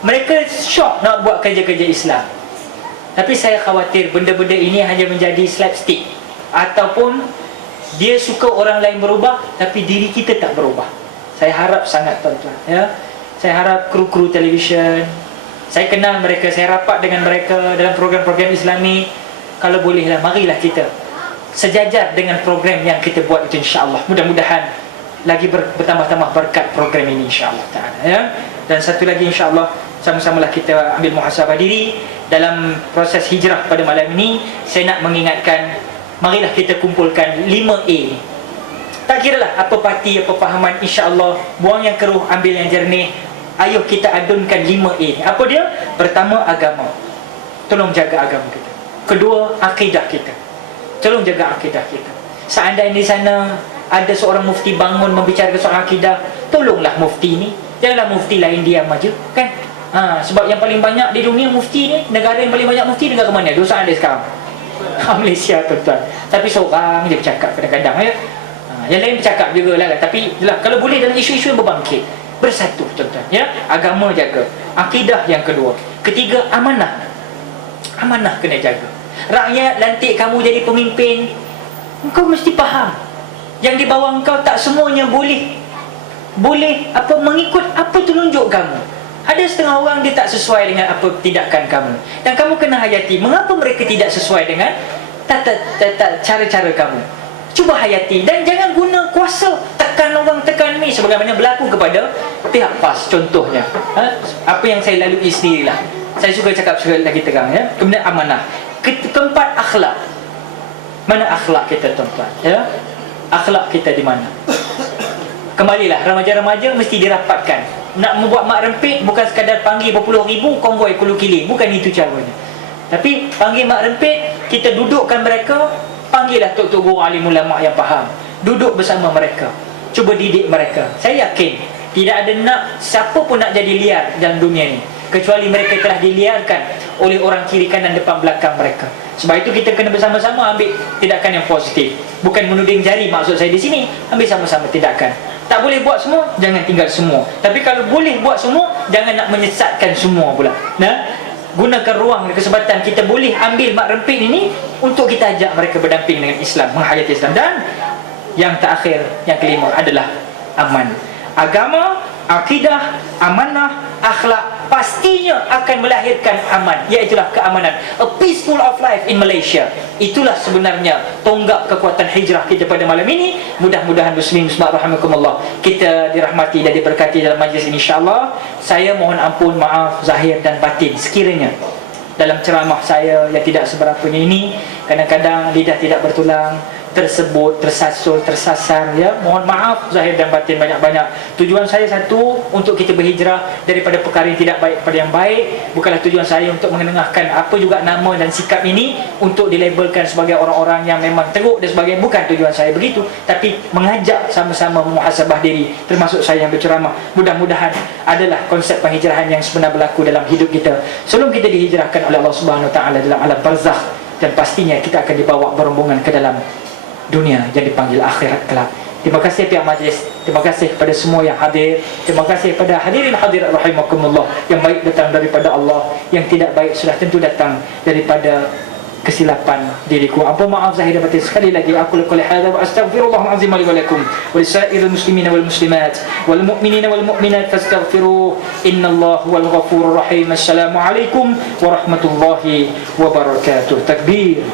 Mereka syok nak buat kerja-kerja Islam, tapi saya khawatir benda-benda ini hanya menjadi slapstick, ataupun dia suka orang lain berubah tapi diri kita tak berubah. Saya harap sangat, tuan-tuan, ya, saya harap kru-kru televisyen, saya kenal mereka, saya rapat dengan mereka dalam program-program Islami. Kalau bolehlah, marilah kita sejajar dengan program yang kita buat itu, insya-Allah. Mudah-mudahan lagi bertambah-tambah berkat program ini, insya-Allah taala, ya. Dan satu lagi, insya-Allah, sama-samalah kita ambil muhasabah diri dalam proses hijrah pada malam ini. Saya nak mengingatkan, marilah kita kumpulkan 5A. Tak kiralah apa parti, apa fahaman, insya-Allah buang yang keruh, ambil yang jernih. Ayuh kita adunkan 5A. Apa dia? Pertama, agama. Tolong jaga agama kita. Kedua, akidah kita. Tolong jaga akidah kita. Seandainya di sana ada seorang mufti bangun membicarakan soal akidah, tolonglah mufti ni. Janganlah mufti lain diam aja, kan? Sebab yang paling banyak di dunia mufti ni, negara yang paling banyak mufti negara mana? Dosa ada sekarang? Malaysia, tuan-tuan. Tapi seorang je bercakap kadang-kadang, ya. Yang lain bercakap jugalah, kan? Tapi kalau boleh dalam isu-isu yang berbangkit, bersatu, tuan-tuan, ya. Agama jaga, akidah yang kedua. Ketiga, amanah. Amanah kena jaga. Rakyat lantik kamu jadi pemimpin, engkau mesti faham yang di bawah engkau tak semuanya boleh mengikut apa tunjuk kamu. Ada setengah orang dia tak sesuai dengan apa tindakan kamu, dan kamu kena hayati mengapa mereka tidak sesuai dengan cara-cara kamu. Cuba hayati, dan jangan guna kuasa tekan orang, tekan ni. ini sebagaimana berlaku kepada pihak PAS contohnya. Apa yang saya lalui sendirilah. Saya suka cakap sekali lagi terang ya. Kemudian amanah. Keempat, akhlak. Mana akhlak kita tuan-tuan ya? Akhlak kita di mana? Kembalilah, remaja-remaja mesti dirapatkan. Nak membuat mak rempit bukan sekadar panggil berpuluh ribu konvoi kulu kiling, bukan itu caranya. Tapi panggil mak rempit, kita dudukkan mereka, panggillah tok-tok guru alim ulama yang faham. Duduk bersama mereka, cuba didik mereka. Saya yakin tidak ada siapa pun nak jadi liar dalam dunia ni, kecuali mereka telah diliarkan oleh orang kiri kanan depan belakang mereka. Sebab itu kita kena bersama-sama ambil tindakan yang positif. Bukan menuding jari maksud saya di sini. Ambil sama-sama tindakan. Tak boleh buat semua, jangan tinggal semua. Tapi kalau boleh buat semua, jangan nak menyesatkan semua pula. Gunakan ruang dan kesempatan kita boleh ambil mak rempit ini untuk kita ajak mereka berdamping dengan Islam, menghayati Islam. Dan yang terakhir, yang kelima adalah aman. Agama, akidah, amanah, akhlak pastinya akan melahirkan aman, iaitulah keamanan. A peaceful of life in Malaysia. Itulah sebenarnya tonggak kekuatan hijrah kita pada malam ini. Mudah-mudahan muslimin muslimat rahimakumullah, kita dirahmati dan diberkati dalam majlis ini insya-Allah. Saya mohon ampun, maaf zahir dan batin sekiranya dalam ceramah saya yang tidak seberapanya ini kadang-kadang lidah tidak bertulang, tersebut, tersasul, tersasar ya. Mohon maaf zahir dan batin banyak-banyak. Tujuan saya satu, untuk kita berhijrah daripada perkara yang tidak baik kepada yang baik. Bukanlah tujuan saya untuk mengenengahkan apa juga nama dan sikap ini untuk dilabelkan sebagai orang-orang yang memang teruk dan sebagainya. Bukan tujuan saya begitu, tapi mengajak sama-sama memuhasabah diri, termasuk saya yang berceramah. Mudah-mudahan adalah konsep penghijrahan yang sebenar berlaku dalam hidup kita sebelum kita dihijrahkan oleh Allah Subhanahu Wa Taala dalam alam barzakh, dan pastinya kita akan dibawa berombongan ke dalam dunia yang dipanggil akhirat kelak. Terima kasih pihak majlis, terima kasih kepada semua yang hadir, terima kasih kepada hadirin hadirat rahimakumullah. Yang baik datang daripada Allah, yang tidak baik sudah tentu datang daripada kesilapan diriku. Ampun maaf zahir dan batin. Sekali lagi aku qouli hadza wa astaghfirullahal azim li wa lakum wa lisairil muslimina wal muslimat wal mu'minina wal mu'minat fastaghfiruh, innallaha huwal ghafurur rahim. Assalamu alaikum warahmatullahi wabarakatuh. Takbir.